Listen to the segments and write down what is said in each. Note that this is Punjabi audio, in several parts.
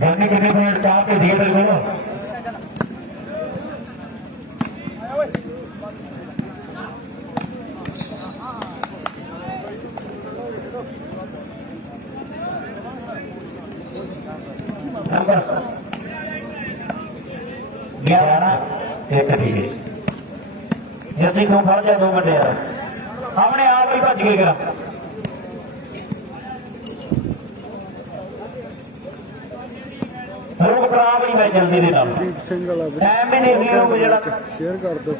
गांधी कितने मिनट चाह के दिए थे बोलो नंबर 11 एक ठीक है जैसे क्यों फड़ जाए 2 बंदे यार अपने आप ही भज गए करा लोग खराब ही मैं जल्दी दे टाइम भी देख लियो जरा शेयर कर दो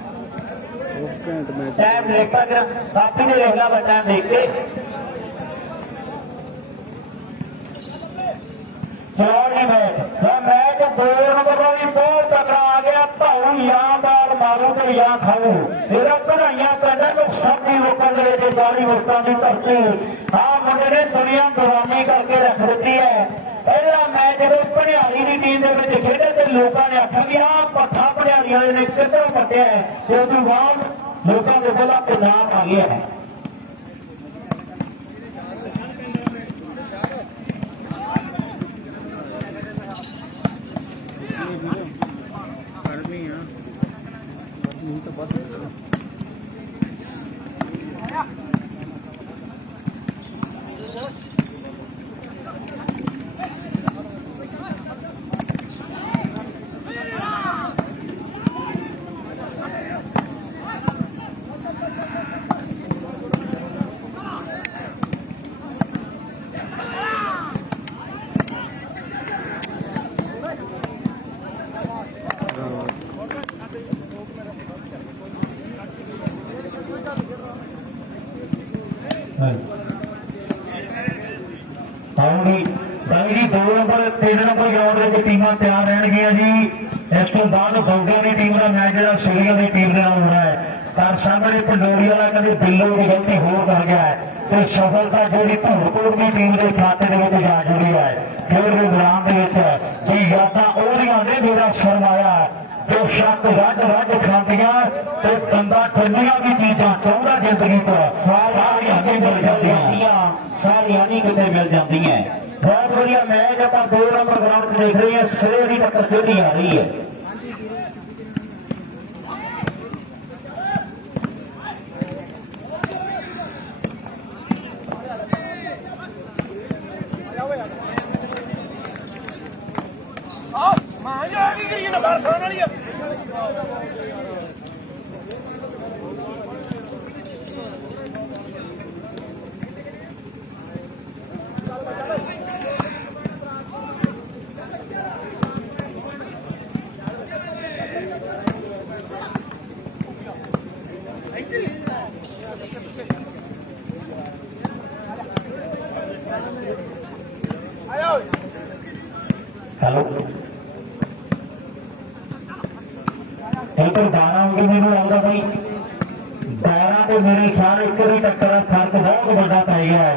टाइम देखता जरा कापी ने देख ला टाइम देख के चलो मैच 2 नंबर का भी बहुत तगड़ा आ गया भाऊ या बाल मारू तो या खाओ मेरा कढ़ाइया पैदा तो सब ही लोगों के 40 वोटों की धरती आ मुंडे ने दुनिया दीवानी करके रख दी है पहला मैच जो भंडारी की टीम के खेडे तो लोगों ने आखा कि आ पट्ठा भंडारी वाले ने किधरों पट्टिया है उस बाद लोगों के कोल नाम आ गया है भाई जी 2 नंबर 3 नंबर ग्राउंड टीम तैयार रहनगियां जी इस तो बाद फौजा की टीम का मैच जो सूरिया की टीम के होना है पर सामने पंडोरी वाला कभी बिल्लो की गलती हो कर गया है तो सफलता जी धूड़कोट की टीम के खाते जा जुड़ी है खेल के मैदान की यादा ने मेरा शर्माया जो शक रज रज खादियां तो बंदा ठंडिया भी चीजा चाहता जिंदगी को सारिया मिल जाती सारिया नहीं कितने मिल जाती है बहुत बढ़िया मैच आप 2 नंबर ग्राउंड देख रहे हैं सिरे की टक्कर खेली आ रही है हेलो इधर 12 होगी मैंने लगता भाई 12 तो मेरे ख्याल एक ही टक्कर फर्क बहुत बड़ा पै गया है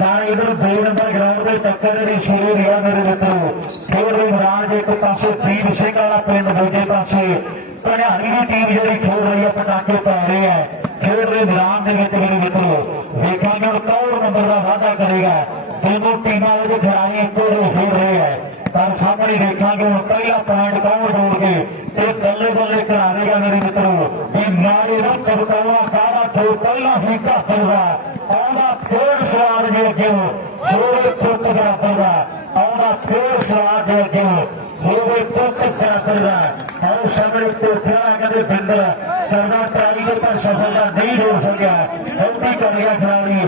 पर इधर 2 नंबर ग्राउंड के टक्कर जी शुरू रहा मेरे मित्रों खेल मैदान एक पासे दीप सिंह वाला पिंड दूजे पासे भंडारी की टीम जी खेल रही है पटाखे पै रहे हैं खेल के मैदान के मेरे मित्रों देखा हम कौन नंबर का वाधा करेगा दोनों टीमों के खिलाड़ी एक खेल रहे हैं पर सामने देखा हम पहला पॉइंट कौन जोड़ के बल्ले बल्ले करा देगा मेरे मित्रों ये नारे का चमकावा सारा जो पहला ही घट होगा आना फिर सवाल जो क्यों जोड़े तुक बराबर का आना फिर सवाल जो क्यों जोड़े तुक बराबर का और सामने कोठिया कहते बिंदर करना ट्राली के पर सफलता नहीं हो सका गलती कर गया खिलाड़ी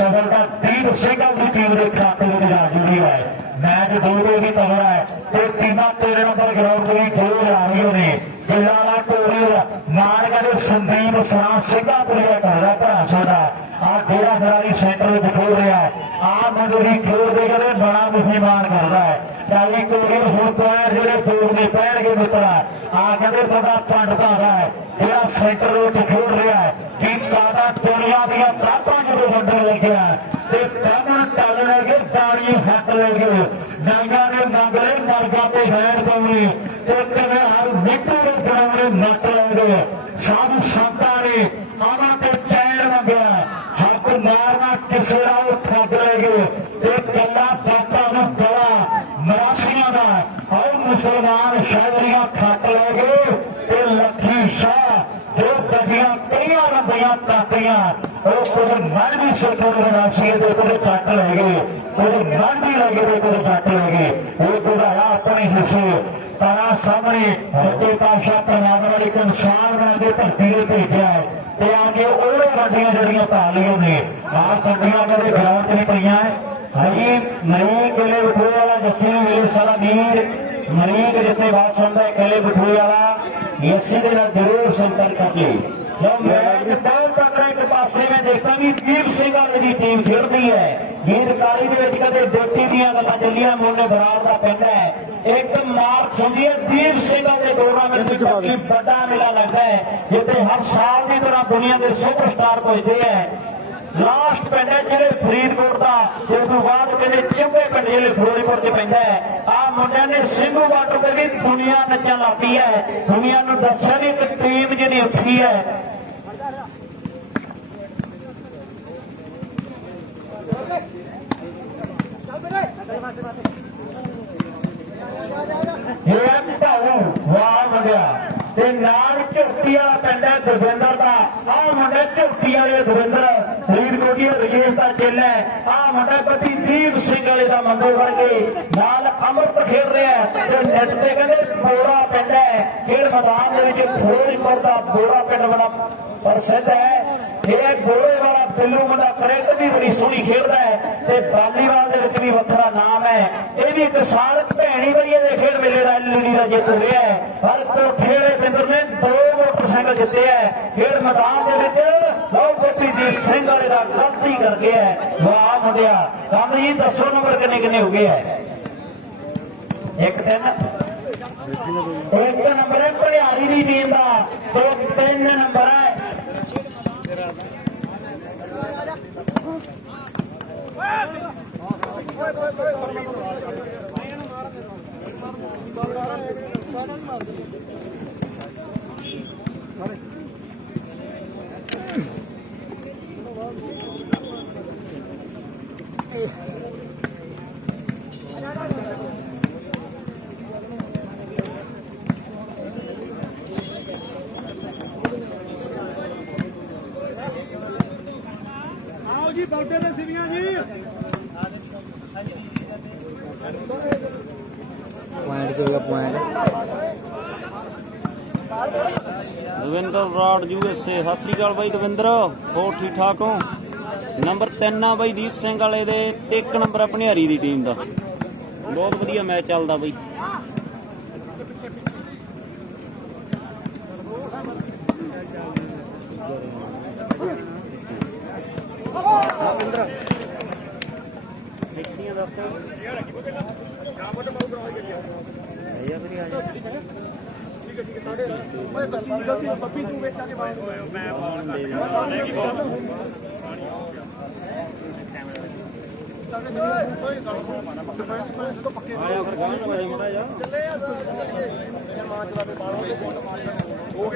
सफलता दीप सिंह की टीम के खाते में जा जुड़ी है मैच 2 भी तगड़ा है तो टीम 13 नंबर ग्राउंड में 2 आ रही ने जिला टोरी नार कहते संदीप सरा सिंगापुरिया कर रहा भरा साडा आ डेरा खिलाड़ी सेंटर में खेल रहा है आ मंजूरी खेल दे कर बड़ा मुसलमान कर रहा है चाली टोरी हूँ पैर जो तोड़ने पैणगे मित्रा आ कहते बड़ा पंड रहा है जेड़ा सेंटर में खेल रहा है कि दादा दुनिया दिया तापा जो बंदे लगे कमर टल लगे दाड़ी हट लगे नाइया ने मंगले मरगा ते हैर दौड़ी कभी हर मिट्टू के ग्राउंड में नट लगे सब संता ने अमन के चैन मंगया हक मारना किसी ठग लगे कला बातों बड़ा मरासिया मुसलमान शायरियां खट ले गए ते लखी शाह जो दबिया कई लंबिया ताकियां कुछ मन भी सिखों बना सी कुछ चट ले गए कुछ मन भी लगे तो कुछ चट ले गए वो बुढ़ाया अपने हिस्से तारा सामने सच्चे पातशाह पंजाब वाले एक इंसान बन के धरती ने भेजा है ते आके ओह गड्डियां जड़ियां पालियां ने आ गड्डियां मेरे ग्राउंड च नहीं पईयां हजी मरीक किले बठूए वाला जस्सी ने मिले सारा मीर मरीक जितने बात सुनता है किले बठूए वाला यस्सी के नाल जरूर संपर्क कर ले बहुत तगड़ा एक पासे में देखता भी दीप सिंह वाली टीम खेलती है गीतकारी कदे बेटी दियां गल्लां चलियां मुंडे बराबर का पिंड है एक मार्च होंगी है दीप सिंह के टूर्नामेंट काफी बड़ा मेला लगता है जिसे हर साल की तरह दुनिया के सुपरस्टार पहुंचते हैं लास्ट पिंड है जिले फरीदकोट का उस बाद कहते चिंबे पिंड जिले फिरोजपुर च पैंदा है आ मुंडिया ने ਸਿੰਘੂ बार्डर पर भी दुनिया नचन लगी है दुनिया को दसिया भी एक टीम जी उठी है वाह मुंडिया झोटी वाला पिंड है दविंदर का आ मुंडा झोटी वाले दविंदर फरीदकोट रजेश का चेला है आ मुंडा बड़ी दीप सिंह वाले का मंगो बन के नाल अमृत खेल रहा है नेट से कहते बोरा पिंड है खेल मैदान फिरोजपुर का बोरा पिंड बड़ा प्रसिद्ध है ये गोले वाला बिल्लू मुंडा क्रिकेट भी बड़ी सोहनी खेलता है बालीवाल भी वखरा नाम है ये भी किसान भैणी बड़िया के खेल मेले का एलईडी का जित रहा है हर कोठे बिंदर ने 2 मोटरसाइकिल जिते है खेल मैदान लो गोपी जी सिंह वाले का गलती कर गया है वाह मुंडिया कम जी दसो नंबर किन्ने किन्ने हो गए है 1-3 एक नंबर है भड़ियारी की टीम का तो 3 नंबर है जी बौटे ने सिवियां जी पॉइंट करेगा पॉइंट दविंदर ब्राड यूएसए सत श्री अकाल भाई दविंदर हो ठीक ठाक हो नंबर 3 आ भाई दीप सिंह वाले दे 1 नंबर अपनी हरी दी टीम का बहुत वधिया मैच चलदा भाई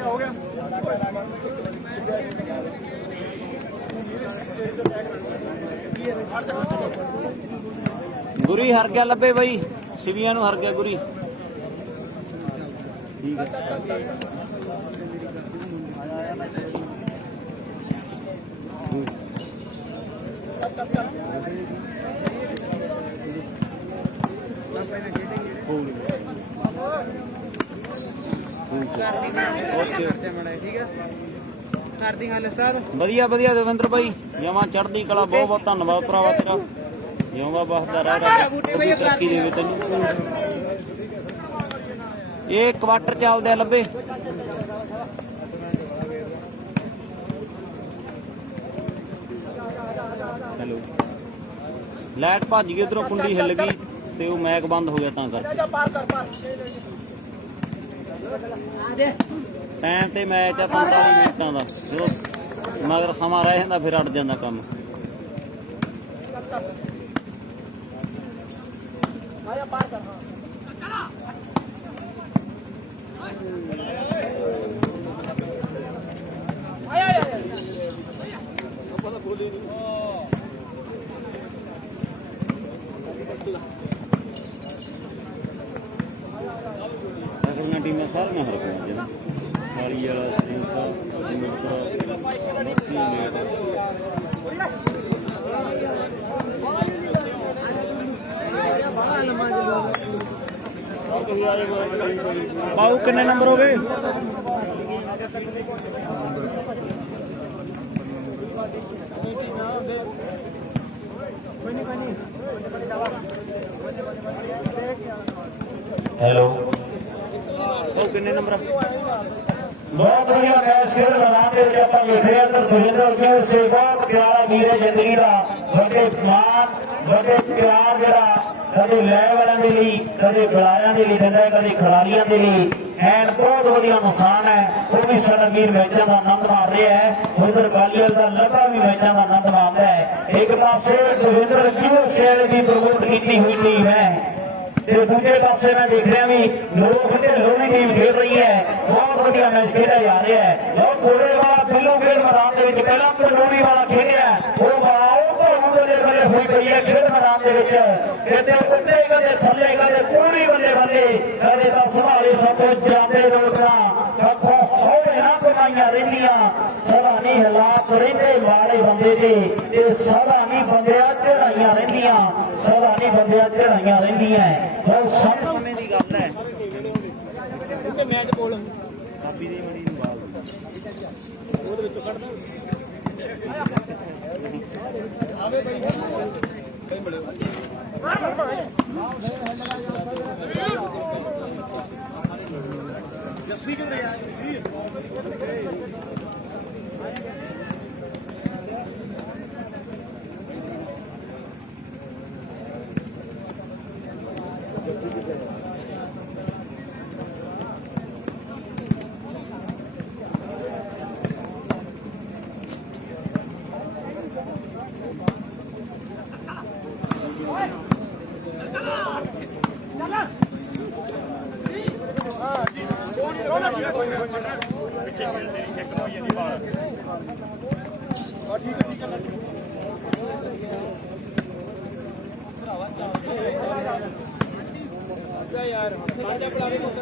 हो गया गुरी हर गया लब्बे भाई शिविया नूं हर गया गुरी ठीक है ਵਧੀਆ ਵਧੀਆ ਦਵਿੰਦਰ ਭਾਈ ਜਮਾ ਚੜ੍ਹਦੀ ਕਲਾ ਬਹੁਤ ਬਹੁਤ ਧੰਨਵਾਦ ਭਰਾਵਾ ਤੇਰਾ ਜਿਉਂਦਾ ਬਸਦਾ ਰਹਿ ਤਰੱਕੀ ਦੇਵੇ ਤੈਨੂੰ ਇਹ ਕੁਆਟਰ ਚੱਲਦੇ ਆ ਲੱਭੇ ਹੈਲੋ ਲਾਈਟ ਭੱਜ ਗਈ ਉਧਰੋਂ ਕੁੰਡੀ ਹਿੱਲ ਗਈ ਤੇ ਉਹ ਮੈਕ ਬੰਦ ਹੋ ਗਿਆ ਤਾਂ ਕਰਕੇ ਟਾਈਮ ਤੇ ਮੈਚ ਆ 45 ਮਿੰਟਾਂ ਦਾ ਜਦੋਂ ਮਗਰ ਸਮਾਂ ਰਹਿ ਜਾਂਦਾ ਫਿਰ ਅੜ ਜਾਂਦਾ ਕੰਮ ਟੀਮਾਂ ਸਾਰੀਆਂ ਹਰ ਪਈਆਂ ਜਨਾ ਕਾਲੀ ਵਾਲਾ ਸੂਸਾ ਜਿੰਦਪੁਰਾ ਬੱਸੀਆਂ ਬਾਉ ਕਿੰਨੇ ਨੰਬਰ ਹੋ ਗਏ? ਹੈਲੋ ਬਾਉ ਕਿੰਨੇ ਨੰਬਰ? ਬਹੁਤ ਵਧੀਆ ਮੈਚ ਖੇਡ ਮੈਦਾਨ ਦੇ ਵਿੱਚ ਆਪਾਂ ਵੇਖ ਰਹੇ ਹਾਂ ਕਿ ਦਵਿੰਦਰ ਸਿੰਘ ਸੇ ਬਹੁਤ ਪਿਆਰਾ ਵੀਰ ਹੈ ਜ਼ਿੰਦਗੀ ਦਾ ਵੱਡੇ ਮਾਣ ਵੱਡੇ ਪਿਆਰ ਜਿਹੜਾ ਕਦੇ ਲੈ ਵਾਲਿਆਂ ਦੇ ਲਈ ਕਦੇ ਖਿਡਾਰੀਆਂ ਦੇ ਲਈ ਦਿੰਦਾ ਕਦੇ ਖਿਡਾਰੀਆਂ ਦੇ ਲਈ ਐਨ ਬਹੁਤ ਵਧੀਆ ਨੁਕਸਾਨ ਹੈ। ਉਹ ਵੀ ਸਾਡਾ ਵੀਰ ਮੈਚਾਂ ਦਾ ਆਨੰਦ ਮਾਣ ਰਿਹਾ ਹੈ। ਉਧਰ ਬਾਲੀਅਲ ਦਾ ਲੱਗਾ ਵੀ ਮੈਚਾਂ ਦਾ ਆਨੰਦ ਮਾਣਦਾ ਹੈ। ਇੱਕ ਪਾਸੇ ਦਵਿੰਦਰ ਸਿੰਘ ਸੇ ਦੀ ਪ੍ਰਮੋਟ ਕੀਤੀ ਹੋਈ ਟੀਮ ਹੈ ਤੇ ਦੂਜੇ ਪਾਸੇ ਮੈਂ ਦੇਖ ਰਿਹਾ ਵੀ ਲੋਕ ਢਿੱਲੋਂ ਦੀ ਟੀਮ ਖੇਡ ਰਹੀ ਹੈ। ਬਹੁਤ ਵਧੀਆ ਮੈਚ ਖੇਡਿਆ ਜਾ ਰਿਹਾ ਹੈ। ਉਹ ਕੋਲੇ ਵਾਲਾ ਢਿੱਲੋਂ ਖੇਡ ਮੈਦਾਨ ਦੇ ਵਿੱਚ ਪਹਿਲਾਂ ਪਲੋਰੀ ਵਾਲਾ ਖੇਡਿਆ ਉਹ ਬਾਹਰ ਘਰੋਂ ਦੇ ਬੱਲੇ ਹੋਈ ਪਈ ਹੈ ਖੇਡ ਮੈਦਾਨ ਦੇ ਵਿੱਚ ਕਿਤੇ ਉੱਤੇ ਕਦੇ ਥੱਲੇ ਕਦੇ ਕੋਈ ਬੱਲੇ ਕਦੇ ਤਾਂ ਸੰਭਾਲੇ ਸਭ ਤੋਂ ਜਾਂਦੇ ਲੋਕਾਂ ਕੱਖੋਂ ਹੋਏ ਨਾ ਕਮਾਈਆਂ ਰਹਿੰਦੀਆਂ ਸਦਾ ਨਹੀਂ ਹਾਲਾਤ ਰਹਿੰਦੇ ਮਾੜੇ ਬੰਦੇ ਤੇ ਸਦਾ ਨਹੀਂ ਬੰਦਿਆਂ ਚੜਾਈਆਂ ਰਹਿੰਦੀਆਂ ਸਦਾ ਨਹੀਂ ਬੰਦਿਆਂ ਚੜਾਈਆਂ ਰਹਿੰਦੀਆਂ ਬਹੁਤ ਸਮੇਂ ਦੀ ਗੱਲ ਹੈ। ਮੈਚ ਬੋਲ ਕਾਪੀ ਦੀ ਮੜੀ ਨੂੰ ਬਾਲ ਉਹਦੇ ਵਿੱਚੋਂ ਕੱਢ ਦੋ ਆਵੇ ਬਈ ਕਈ ਮਿਲਿਓ ਜੱਸੀ ਕਿੱਥੇ ਆ ਜੱਸੀ ਯਾਰ ਸਾਡਾ ਬੁਲਾਵੇ ਪੁੱਤ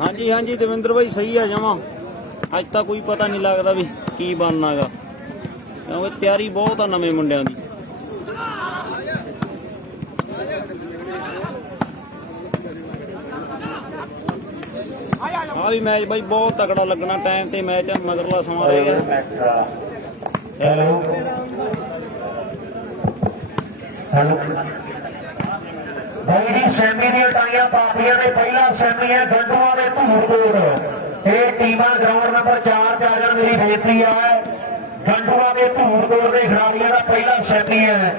ਹਾਂਜੀ ਹਾਂਜੀ ਦਵਿੰਦਰ ਭਾਈ ਸਹੀ ਆ ਜਾਵਾਂ ਅੱਜ ਤਾਂ ਕੋਈ ਪਤਾ ਨਹੀਂ ਲੱਗਦਾ ਵੀ ਕੀ ਬਣਨਾਗਾ ਕਿਉਂਕਿ ਤਿਆਰੀ ਬਹੁਤ ਆ ਨਵੇਂ ਮੁੰਡਿਆਂ ਦੀ। ਆ ਵੀ ਮੈਚ ਬਾਈ ਬਹੁਤ ਤਕੜਾ ਲੱਗਣਾ ਟਾਈਮ ਤੇ ਮੈਚ ਆ ਮਗਰਲਾ ਸਮਾਂ ਰਹਿ ਗਿਆ ਹੈਲੋ ਹੈਲੋ ਬਾਈ ਜੀ ਸੈਮੀ ਦੀਆਂ ਟਾਈਆਂ ਪਾਪੀਆਂ ਦੇ ਪਹਿਲਾ ਸੈਮੀ ਹੈ ਗੰਡੂਆਂ ਦੇ ਧੂਰਕੋਟ ਇਹ ਟੀਮਾਂ ਗਰਾਊਂਡ ਨੰਬਰ 4 ਚ ਆ ਜਾਣ ਮੇਰੀ ਬੇਨਤੀ ਹੈ ਗੰਡੂਆਂ ਦੇ ਧੂਰਕੋਟ ਦੇ ਖਿਡਾਰੀਆਂ ਦਾ ਪਹਿਲਾ ਸੈਮੀ ਹੈ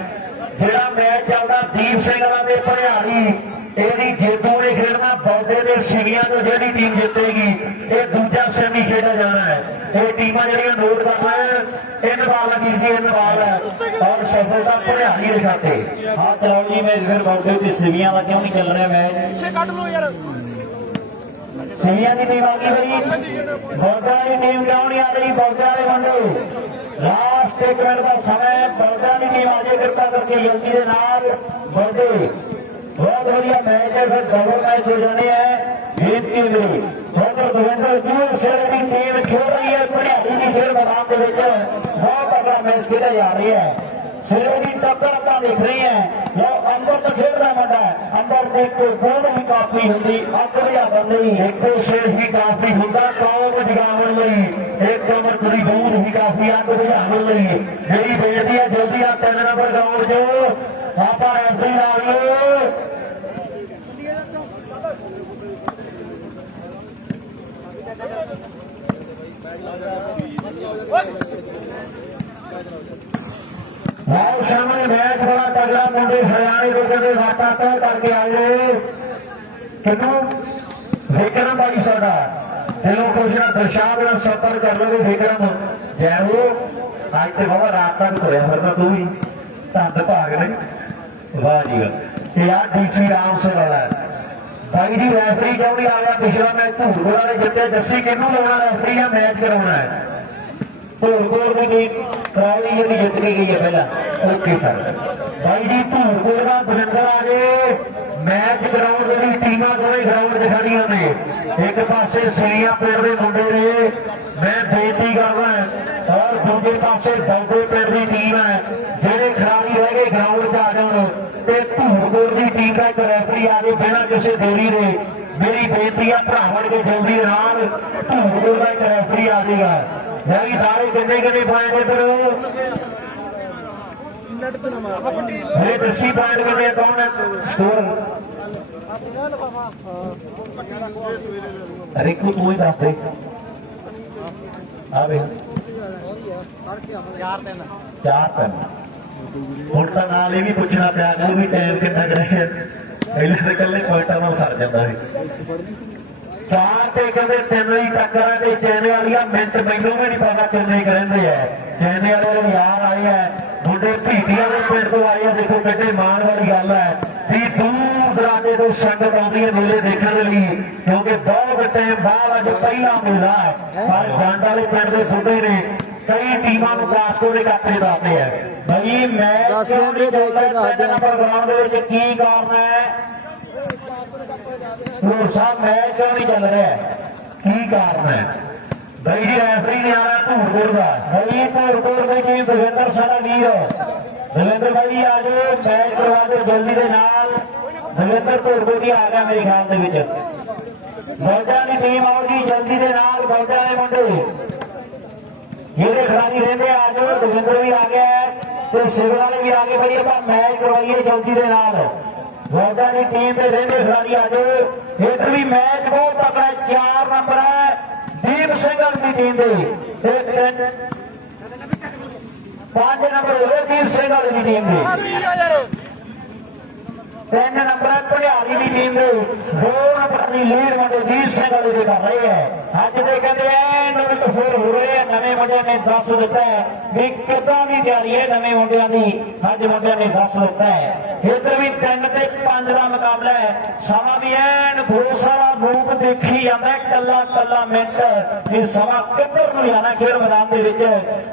ਜਿਹੜਾ ਮੈਚ ਚੱਲਦਾ ਦੀਪ ਸਿੰਘ ਵਾਲਾ ਦੇ ਭੜਿਆਲੀ ਇਹਦੀ ਜੇਤੂ ਨੇ ਖੇਡਣਾ ਬੌਦੇ ਦੇ ਸਿਵੀਆਂ ਤੋਂ ਜਿਹੜੀ ਟੀਮ ਜਿੱਤੇਗੀ ਇਹ ਦੂਜਾ ਸੈਮੀ ਖੇਡਿਆ ਜਾਣਾ ਹੈ ਇਹ ਟੀਮਾਂ ਜਿਹੜੀਆਂ ਨੋਟ ਕਰ ਲੈਣ ਇਹ ਬਾਲ ਵੀਰ ਜੀ ਇਹ ਬਾਲ ਹੈ ਔਰ ਸਫਲਤਾ ਭੜਿਆਲੀ ਦੇ ਖਾਤੇ ਹਾਂ ਚਲੋ ਜੀ ਮੈਚ ਫਿਰ ਬੌਦੇ ਤੇ ਸਿਵੀਆਂ ਦਾ ਕਿਉਂ ਨਹੀਂ ਚੱਲ ਰਿਹਾ ਮੈਚ ਪਿੱਛੇ ਕੱਢ ਲਓ ਯਾਰ ਸਿਵੀਆਂ ਦੀ ਟੀਮ ਆ ਗਈ ਬਈ ਬੌਦਾ ਦੀ ਟੀਮ ਕਿਉਂ ਨਹੀਂ ਆ ਰਹੀ ਬੌਦਾ ਦੇ ਮੁੰਡੇ ਲਾਸਟ 1 ਮਿੰਟ ਦਾ ਸਮਾਂ ਬੌਦਾ ਦੀ ਟੀਮ ਆ ਜੇ ਕਿਰਪਾ ਕਰਕੇ ਜਲਦੀ ਦੇ ਨਾਲ ਬੌਦੇ ਬਹੁਤ ਵਧੀਆ ਮੈਚ ਹੈ ਫਿਰ ਡਬਲ ਮੈਚ ਹੋ ਜਾਣੇ ਹੈ ਬੇਨਤੀ ਲਈ ਡਾਕਟਰ ਦਵਿੰਦਰ ਯੂਐਸਏ ਦੀ ਟੀਮ ਖੇਡ ਰਹੀ ਹੈ ਭੜਿਆਲੀ ਦੀ ਖੇਡ ਮੈਦਾਨ ਦੇ ਵਿੱਚ ਬਹੁਤ ਤਕੜਾ ਮੈਚ ਖੇਡਿਆ ਜਾ ਰਿਹਾ ਹੈ ਸਿਰੇ ਦੀ ਟੱਕਰ ਆਪਾਂ ਦੇਖ ਰਹੇ ਹਾਂ ਜੋ ਅੰਦਰ ਤੋਂ ਖੇਡਦਾ ਮੁੰਡਾ ਅੰਦਰ ਦੇ ਕੋਈ ਗੋਲ ਹੀ ਕਾਫੀ ਹੁੰਦੀ ਅੱਗ ਲਿਆ ਬੰਦੀ ਇੱਕੋ ਸ਼ੇਰ ਹੀ ਕਾਫੀ ਹੁੰਦਾ ਕੌਮ ਜਗਾਉਣ ਲਈ ਇੱਕ ਉਮਰ ਕੁੜੀ ਦੂਰ ਹੀ ਕਾਫੀ ਅੱਗ ਬੁਝਾਉਣ ਲਈ ਜਿਹੜੀ ਬੇਨਤੀ ਹੈ ਜਲਦੀ ਆ 3 ਨੰਬਰ ਗਰਾਊਂਡ 'ਚ ਆਪਾਂ ਐਂਟਰੀ ਲਾ ਲਈਏ ਆਓ ਸਾਹਮਣੇ ਮੈਚ ਬੜਾ ਤਗੜਾ ਮੁੰਡੇ ਹਰਿਆਣੇ ਦੇ ਕਹਿੰਦੇ ਵਾਟਾ ਤੈਅ ਕਰਕੇ ਆਏ ਕਿਨੂੰ ਵਿਕਰਮ ਬਾਈ ਸਾਡਾ ਦਿਲੋਂ ਖੁਸ਼ੀਆਂ ਦਰਸ਼ਾ ਦਾ ਸਫਰ ਕਰ ਲਵੇ ਵਿਕਰਮ ਜੈ ਹੋ ਅੱਜ ਤੇ ਬਹੁਤ ਰਾਤ ਤੱਕ ਹੋਇਆ ਫਿਰ ਤਾਂ ਤੂੰ ਵੀ ਧੰਦ ਭਾਗ ਨਹੀਂ ਵਾਹ ਜੀ ਇਹ ਆ ਡੀਸੀ ਰਾਮ ਸੇ ਵਾਲਾ ਬਾਈ ਦੀ ਰੈਫਰੀ ਕਿਉਂ ਨਹੀਂ ਆ ਗਿਆ ਪਿਛਲਾ ਮੈਚ ਧੂਰਕੋਟ ਨੇ ਜਿੱਤੇ ਜੱਸੀ ਕਿਹਨੂੰ ਲਾਉਣਾ ਰੈਫਰੀ ਆ ਮੈਚ ਕਰਾਉਣਾ ਹੈ ਧੂਰਕੋਟ ਦੀ ਟੀਮ ਕਰਾਈ ਜਿਹੜੀ ਜਿੱਤ ਕੇ ਗਈ ਹੈ ਪਹਿਲਾਂ ਓਕੇ ਸਰ ਬਾਈ ਜੀ ਧੂਰਕੋਟ ਦਾ ਬਰਿੰਦਰ ਆ ਗਏ ਮੈਚ ਗਰਾਊਂਡ ਦੀ ਟੀਮਾਂ ਦੋਵੇਂ ਗਰਾਊਂਡ 'ਚ ਖੜੀਆਂ ਨੇ ਇੱਕ ਪਾਸੇ ਸਰੀਆ ਪਿੰਡ ਦੇ ਮੁੰਡੇ ਨੇ ਮੈਂ ਬੇਨਤੀ ਕਰਦਾ ਔਰ ਦੂਜੇ ਪਾਸੇ ਬੌਦੇ ਪਿੰਡ ਦੀ ਟੀਮ ਹੈ ਜਿਹੜੇ ਖਿਡਾਰੀ ਰਹਿ ਗਏ ਗਰਾਊਂਡ 'ਚ ਆ ਜਾਣ ਤੇ ਧੂਰਕੋਟ ਦੀ ਟੀਮ ਦਾ ਇੱਕ ਰੈਫਰੀ ਆ ਗਏ ਬਿਨਾਂ ਕਿਸੇ ਦੇਰੀ ਦੇ ਮੇਰੀ ਬੇਨਤੀ ਆ ਭਰਾਵਣ ਕੇ ਜਲਦੀ ਦੇ ਨਾਲ ਧੂਰਕੋਟ ਦਾ ਇੱਕ ਰੈਫਰੀ ਆ ਜਾਏਗਾ ਯਾਰੀ ਸਾਰੇ ਕਿੰਨੇ ਪੁਆਇੰਟ ਇੱਧਰ ਇਹ ਦੱਸੀ ਪੁਆਇੰਟ ਕਿੰਨੇ ਕੌਣ ਹੈ ਸਕੋਰ ਰਿਕੂ ਤੂੰ ਹੀ ਦੱਸ ਦੇ ਆਵੇ 4-3 ਹੁਣ ਤਾਂ ਨਾਲ ਇਹ ਵੀ ਪੁੱਛਣਾ ਪਿਆ ਕਿ ਵੀ ਟਾਈਮ ਕਿੰਨਾ ਕਰੇ ਪਹਿਲੇ ਤਾਂ ਇਕੱਲੇ ਪੁਆਇੰਟਾਂ ਨਾਲ ਸਰ ਜਾਂਦਾ ਸੀ 4 ਤੇ ਕਹਿੰਦੇ 3 ਦੀ ਟੱਕਰ ਹੈ ਤੇ ਚੈਨੇ ਵਾਲੀਆਂ ਮਿੰਟ ਮੈਨੂੰ ਵੀ ਨਹੀਂ ਪਤਾ ਕਿੰਨੇ ਕਹਿੰਦੇ ਆ ਚੈਨੇ ਵਾਲੇ ਨੂੰ ਯਾਰ ਆਏ ਆ ਮੁੰਡੇ ਭੀਟੀਆਂ ਦੇ ਪਿੰਡ ਤੋਂ ਆਏ ਆ ਦੇਖੋ ਕਿੰਨੇ ਮਾਣ ਵਾਲੀ ਗੱਲ ਹੈ ਵੀ ਦੂਰ ਦਰਾਡੇ ਤੋਂ ਸੰਗਤ ਆਉਂਦੀ ਹੈ ਮੇਲੇ ਦੇਖਣ ਦੇ ਲਈ ਕਿਉਂਕਿ ਬਹੁਤ ਟਾਈਮ ਬਾਅਦ ਅੱਜ ਪਹਿਲਾ ਮੇਲਾ ਹੈ ਪਰ ਗੰਡ ਵਾਲੇ ਪਿੰਡ ਦੇ ਫੁੱਟੇ ਨੇ ਕਈ ਟੀਮਾਂ ਨੂੰ ਕਾਸਕੋ ਦੇ ਕੱਪੜੇ ਦਾਤੇ ਆ ਬਈ ਮੈਚ ਦੇ ਨੰਬਰ ਗਰਾਊਂਡ ਦੇ ਵਿੱਚ ਕੀ ਕਾਰਨ ਹੈ ਉਹ ਸਾਹਿਬ ਮੈਚ ਕਿਉਂ ਨਹੀਂ ਚੱਲ ਰਿਹਾ ਕੀ ਕਾਰਨ ਹੈ ਬਈ ਜੀ ਰੈਫਰੀ ਨੇ ਆਣਾ ਧੂਰਕੋਟ ਦਾ ਬਈ ਧੂਰਕੋਟ ਦੀ ਟੀਮ ਦਵਿੰਦਰ ਸਾਡਾ ਵੀਰ ਦਵਿੰਦਰ ਬਾਈ ਆ ਜਾਓ ਮੈਚ ਕਰਵਾ ਦਿਓ ਜਲਦੀ ਦੇ ਨਾਲ ਦਵਿੰਦਰ ਧੂਰਕੋਟ ਹੀ ਆ ਗਿਆ ਮੇਰੇ ਖਿਆਲ ਦੇ ਵਿੱਚ ਬੌਦਾਂ ਦੀ ਟੀਮ ਆਉਗੀ ਜਲਦੀ ਦੇ ਨਾਲ ਬੌਦਾਂ ਦੇ ਮੁੰਡੇ ਜਿਹੜੇ ਖਿਡਾਰੀ ਰਹਿੰਦੇ ਆ ਜਾਓ ਦਵਿੰਦਰ ਵੀ ਆ ਗਿਆ ਤੇ ਸਿਵਲ ਵਾਲੇ ਵੀ ਆ ਗਏ ਬਈ ਆਪਾਂ ਮੈਚ ਕਰਵਾਈਏ ਜਲਦੀ ਦੇ ਨਾਲ ਬੌਦਾਂ ਦੀ ਟੀਮ ਦੇ ਰਹਿੰਦੇ ਖਿਡਾਰੀ ਆ ਜਾਓ ਇੱਧਰ ਵੀ ਮੈਚ ਬਹੁਤ ਤਕੜਾ 4 ਨੰਬਰ ਹੈ ਦੀਪ ਸਿੰਘ ਦੀ ਟੀਮ ਦੇ 5 ਨੰਬਰ ਹੋਵੇ ਦੀਪ ਸਿੰਘ ਦੀ ਟੀਮ ਦੇ 3 ਨੰਬਰ ਭੜਿਆਲੀ ਦੀ ਟੀਮ ਦੇ 2 ਨੰਬਰ ਦੀ ਲੀਡ ਮੁੰਡੇ ਦੀਪ ਸਿੰਘ ਵਾਲੇ ਦੇ ਕਰ ਰਹੇ ਹੈ ਅੱਜ ਦੇ ਕਹਿੰਦੇ ਐਨ ਕਸੂਰ ਹੋ ਰਹੇ ਆ ਨਵੇਂ ਮੁੰਡਿਆਂ ਨੇ ਦੱਸ ਦਿੱਤਾ ਵੀ ਕਿੱਦਾਂ ਦੀ ਤਿਆਰੀ ਹੈ ਨਵੇਂ ਮੁੰਡਿਆਂ ਦੀ ਅੱਜ ਮੁੰਡਿਆਂ ਨੇ ਦੱਸ ਦਿੱਤਾ ਹੈ ਇੱਧਰ ਵੀ 3 ਤੇ 5 ਦਾ ਮੁਕਾਬਲਾ ਹੈ ਸਮਾਂ ਵੀ ਐਨ ਭਰੋਸਾ ਵਾਲਾ ਰੂਪ ਦੇਖੀ ਜਾਂਦਾ ਕੱਲਾ ਮਿੰਟ ਇਹ ਸਮਾਂ ਕਿੱਧਰ ਨੂੰ ਜਾਣਾ ਖੇਡ ਮੈਦਾਨ ਦੇ ਵਿੱਚ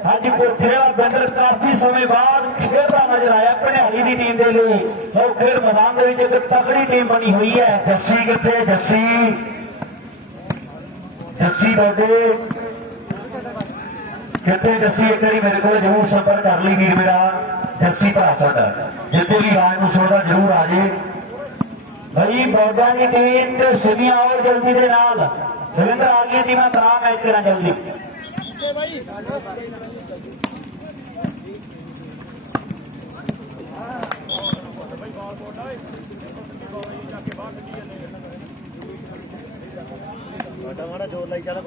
ਅੱਜ ਕੋਠੇ ਵਾਲਾ ਬੰਦਰ ਕਾਫੀ ਸਮੇਂ ਬਾਅਦ ਖੇਡਦਾ ਨਜ਼ਰ ਆਇਆ ਭੜਿਆਲੀ ਦੀ ਟੀਮ ਦੇ ਲਈ ਉਹ ਖੇਡ ਮੈਦਾਨ ਦੇ ਵਿੱਚ ਇੱਕ ਤਕੜੀ ਟੀਮ ਬਣੀ ਹੋਈ ਹੈ ਜੱਸੀ ਕਿੱਥੇ ਜੱਸੀ ਬੋਡੇ ਕਿੱਥੇ ਜੱਸੀ ਇੱਕ ਵਾਰੀ ਮੇਰੇ ਕੋਲ ਜ਼ਰੂਰ ਸੰਪਰਕ ਕਰ ਲਈ ਵੀਰ ਮੇਰਾ ਜੱਸੀ ਭਰਾ ਸਾਡਾ ਜਿੱਥੇ ਵੀ ਰਾਜ ਨੂੰ ਸੁਣਦਾ ਜ਼ਰੂਰ ਆ ਜੇ ਬਈ ਬੌਦਾਂ ਦੀ ਟੀਮ ਤੇ ਸਿਵੀਆਂ ਆਓ ਜਲਦੀ ਦੇ ਨਾਲ दविंदर आ गई टीम करा मैच करा जल्दी ओके भाई जोर लाई चला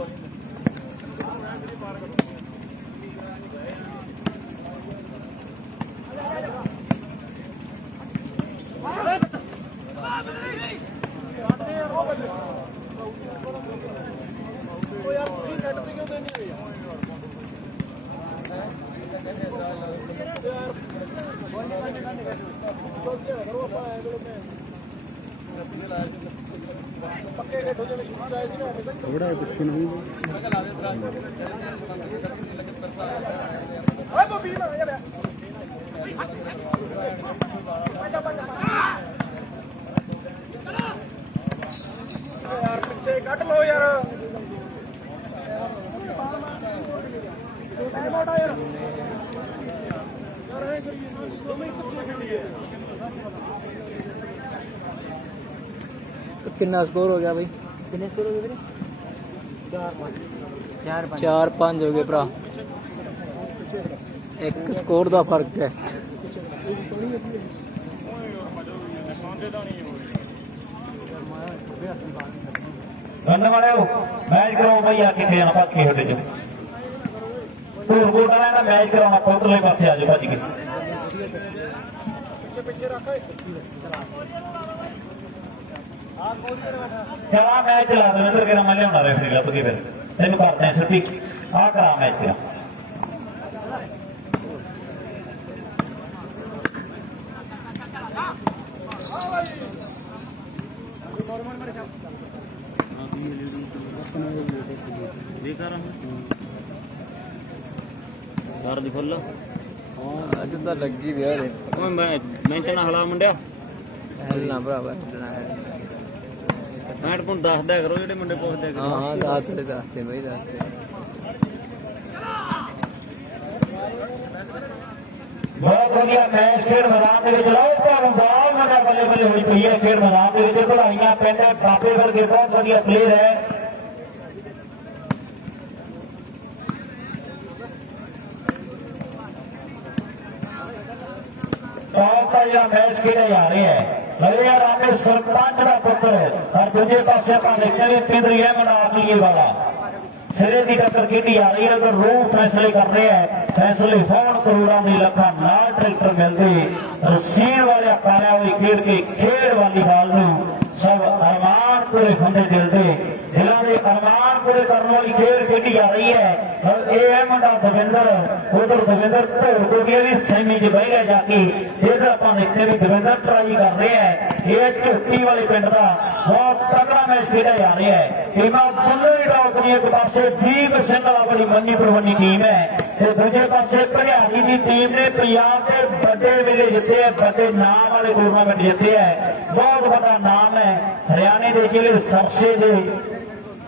थोड़ा गुस्से नहीं यार पीछे कट लो यार टाइम आउट यार यार है करिए मैं पीछे खेलिए कितना स्कोर हो गया भाई? कितने स्कोर हो गए मेरे 4-5 हो गए भरा। एक स्कोर का फर्क है। गंद मारे मैच कराओ भाई आके थे आप के होते जो टूर कोट वाला ना मैच कराओ आप उधरले पासे आ जाओ भाजी के पीछे रखो चला मैच चला दविंदर के मैं लिया रेफरी लभ के फिर तेन करते हैं छुट्टी आ करा मैच करा ਕਰ ਦੀ ਫੁੱਲ हाँ अज तो लगी भी है ਓਏ ਮੈਂ ਤੇ ਨਾ ਹਲਾ ਮੁੰਡਿਆ हिलना भरावा ਮੈਂ ਤੁਹਾਨੂੰ ਦੱਸਦਾ ਕਰੋ ਜਿਹੜੇ ਮੁੰਡੇ ਪੁੱਛਦੇ ਕਰੋ हाँ हाँ दसते भाई दसते बहुत बढ़िया मैच खेल मैदान के ਵਿੱਚ ਲਾਓ ਤੁਹਾਨੂੰ ਬਾਲ ਮਗਾ ਬੱਲੇ ਬੱਲੇ ਹੋਈ ਪਈ ਹੈ ਖੇਡ ਮੈਦਾਨ ਦੇ ਵਿੱਚ ਵਧਾਈਆਂ ਪੈਂਦੇ ਬਾਬੇ ਵਰਗੇ ਬਹੁਤ ਵਧੀਆ ਪਲੇਅਰ ਹੈ ਟੌਪ ਦਾ ਜਿਹੜਾ ਮੈਚ ਖੇਡਿਆ ਜਾ ਰਿਹਾ ਹੈ ਲਵੇ ਯਾਰ ਆਪੇ ਸਰਪੰਚ ਦਾ ਪੁੱਤਰ ਔਰ ਦੂਜੇ ਪਾਸੇ ਆਪਾਂ ਦੇਖਦੇ ਨੇ ਪਿੰਦਰੀ ਅਹਿਮਦ ਆਫਲੀਏ ਵਾਲਾ सिरे की टक्कर की आ रही है अगर रूह फैसले कर रहे हैं फैसले होन करोड़ों की लखा नाल ट्रैक्टर मिलते रसीन वाले पाया हुई खेड के खेड वाली बाल सब अरमान पूरे होंगे दिल के दिलों के अरमान पूरे करने वाली खेड खेडी जा रही है और ये मुंडा दविंदर उधर दविंदर धोर को भी सैमी च बह गया जाके इधर आप देखते भी दविंदर ट्राई कर रहे हैं ये झोटी वाले पिंड का बहुत तगड़ा मैच खेड़ा जा रहा है टीमां दोनों ही टॉप दी एक पासे दीप सिंह वाला बड़ी मन्नी परवनी टीम है ते दूजे पासे भरियाली की टीम ने पंजाब के बड़े वेले जिते है बड़े नाम वाले टूर्नामेंट जिते है बहुत बड़ा नाम है हरियाणे के जिले सरसे के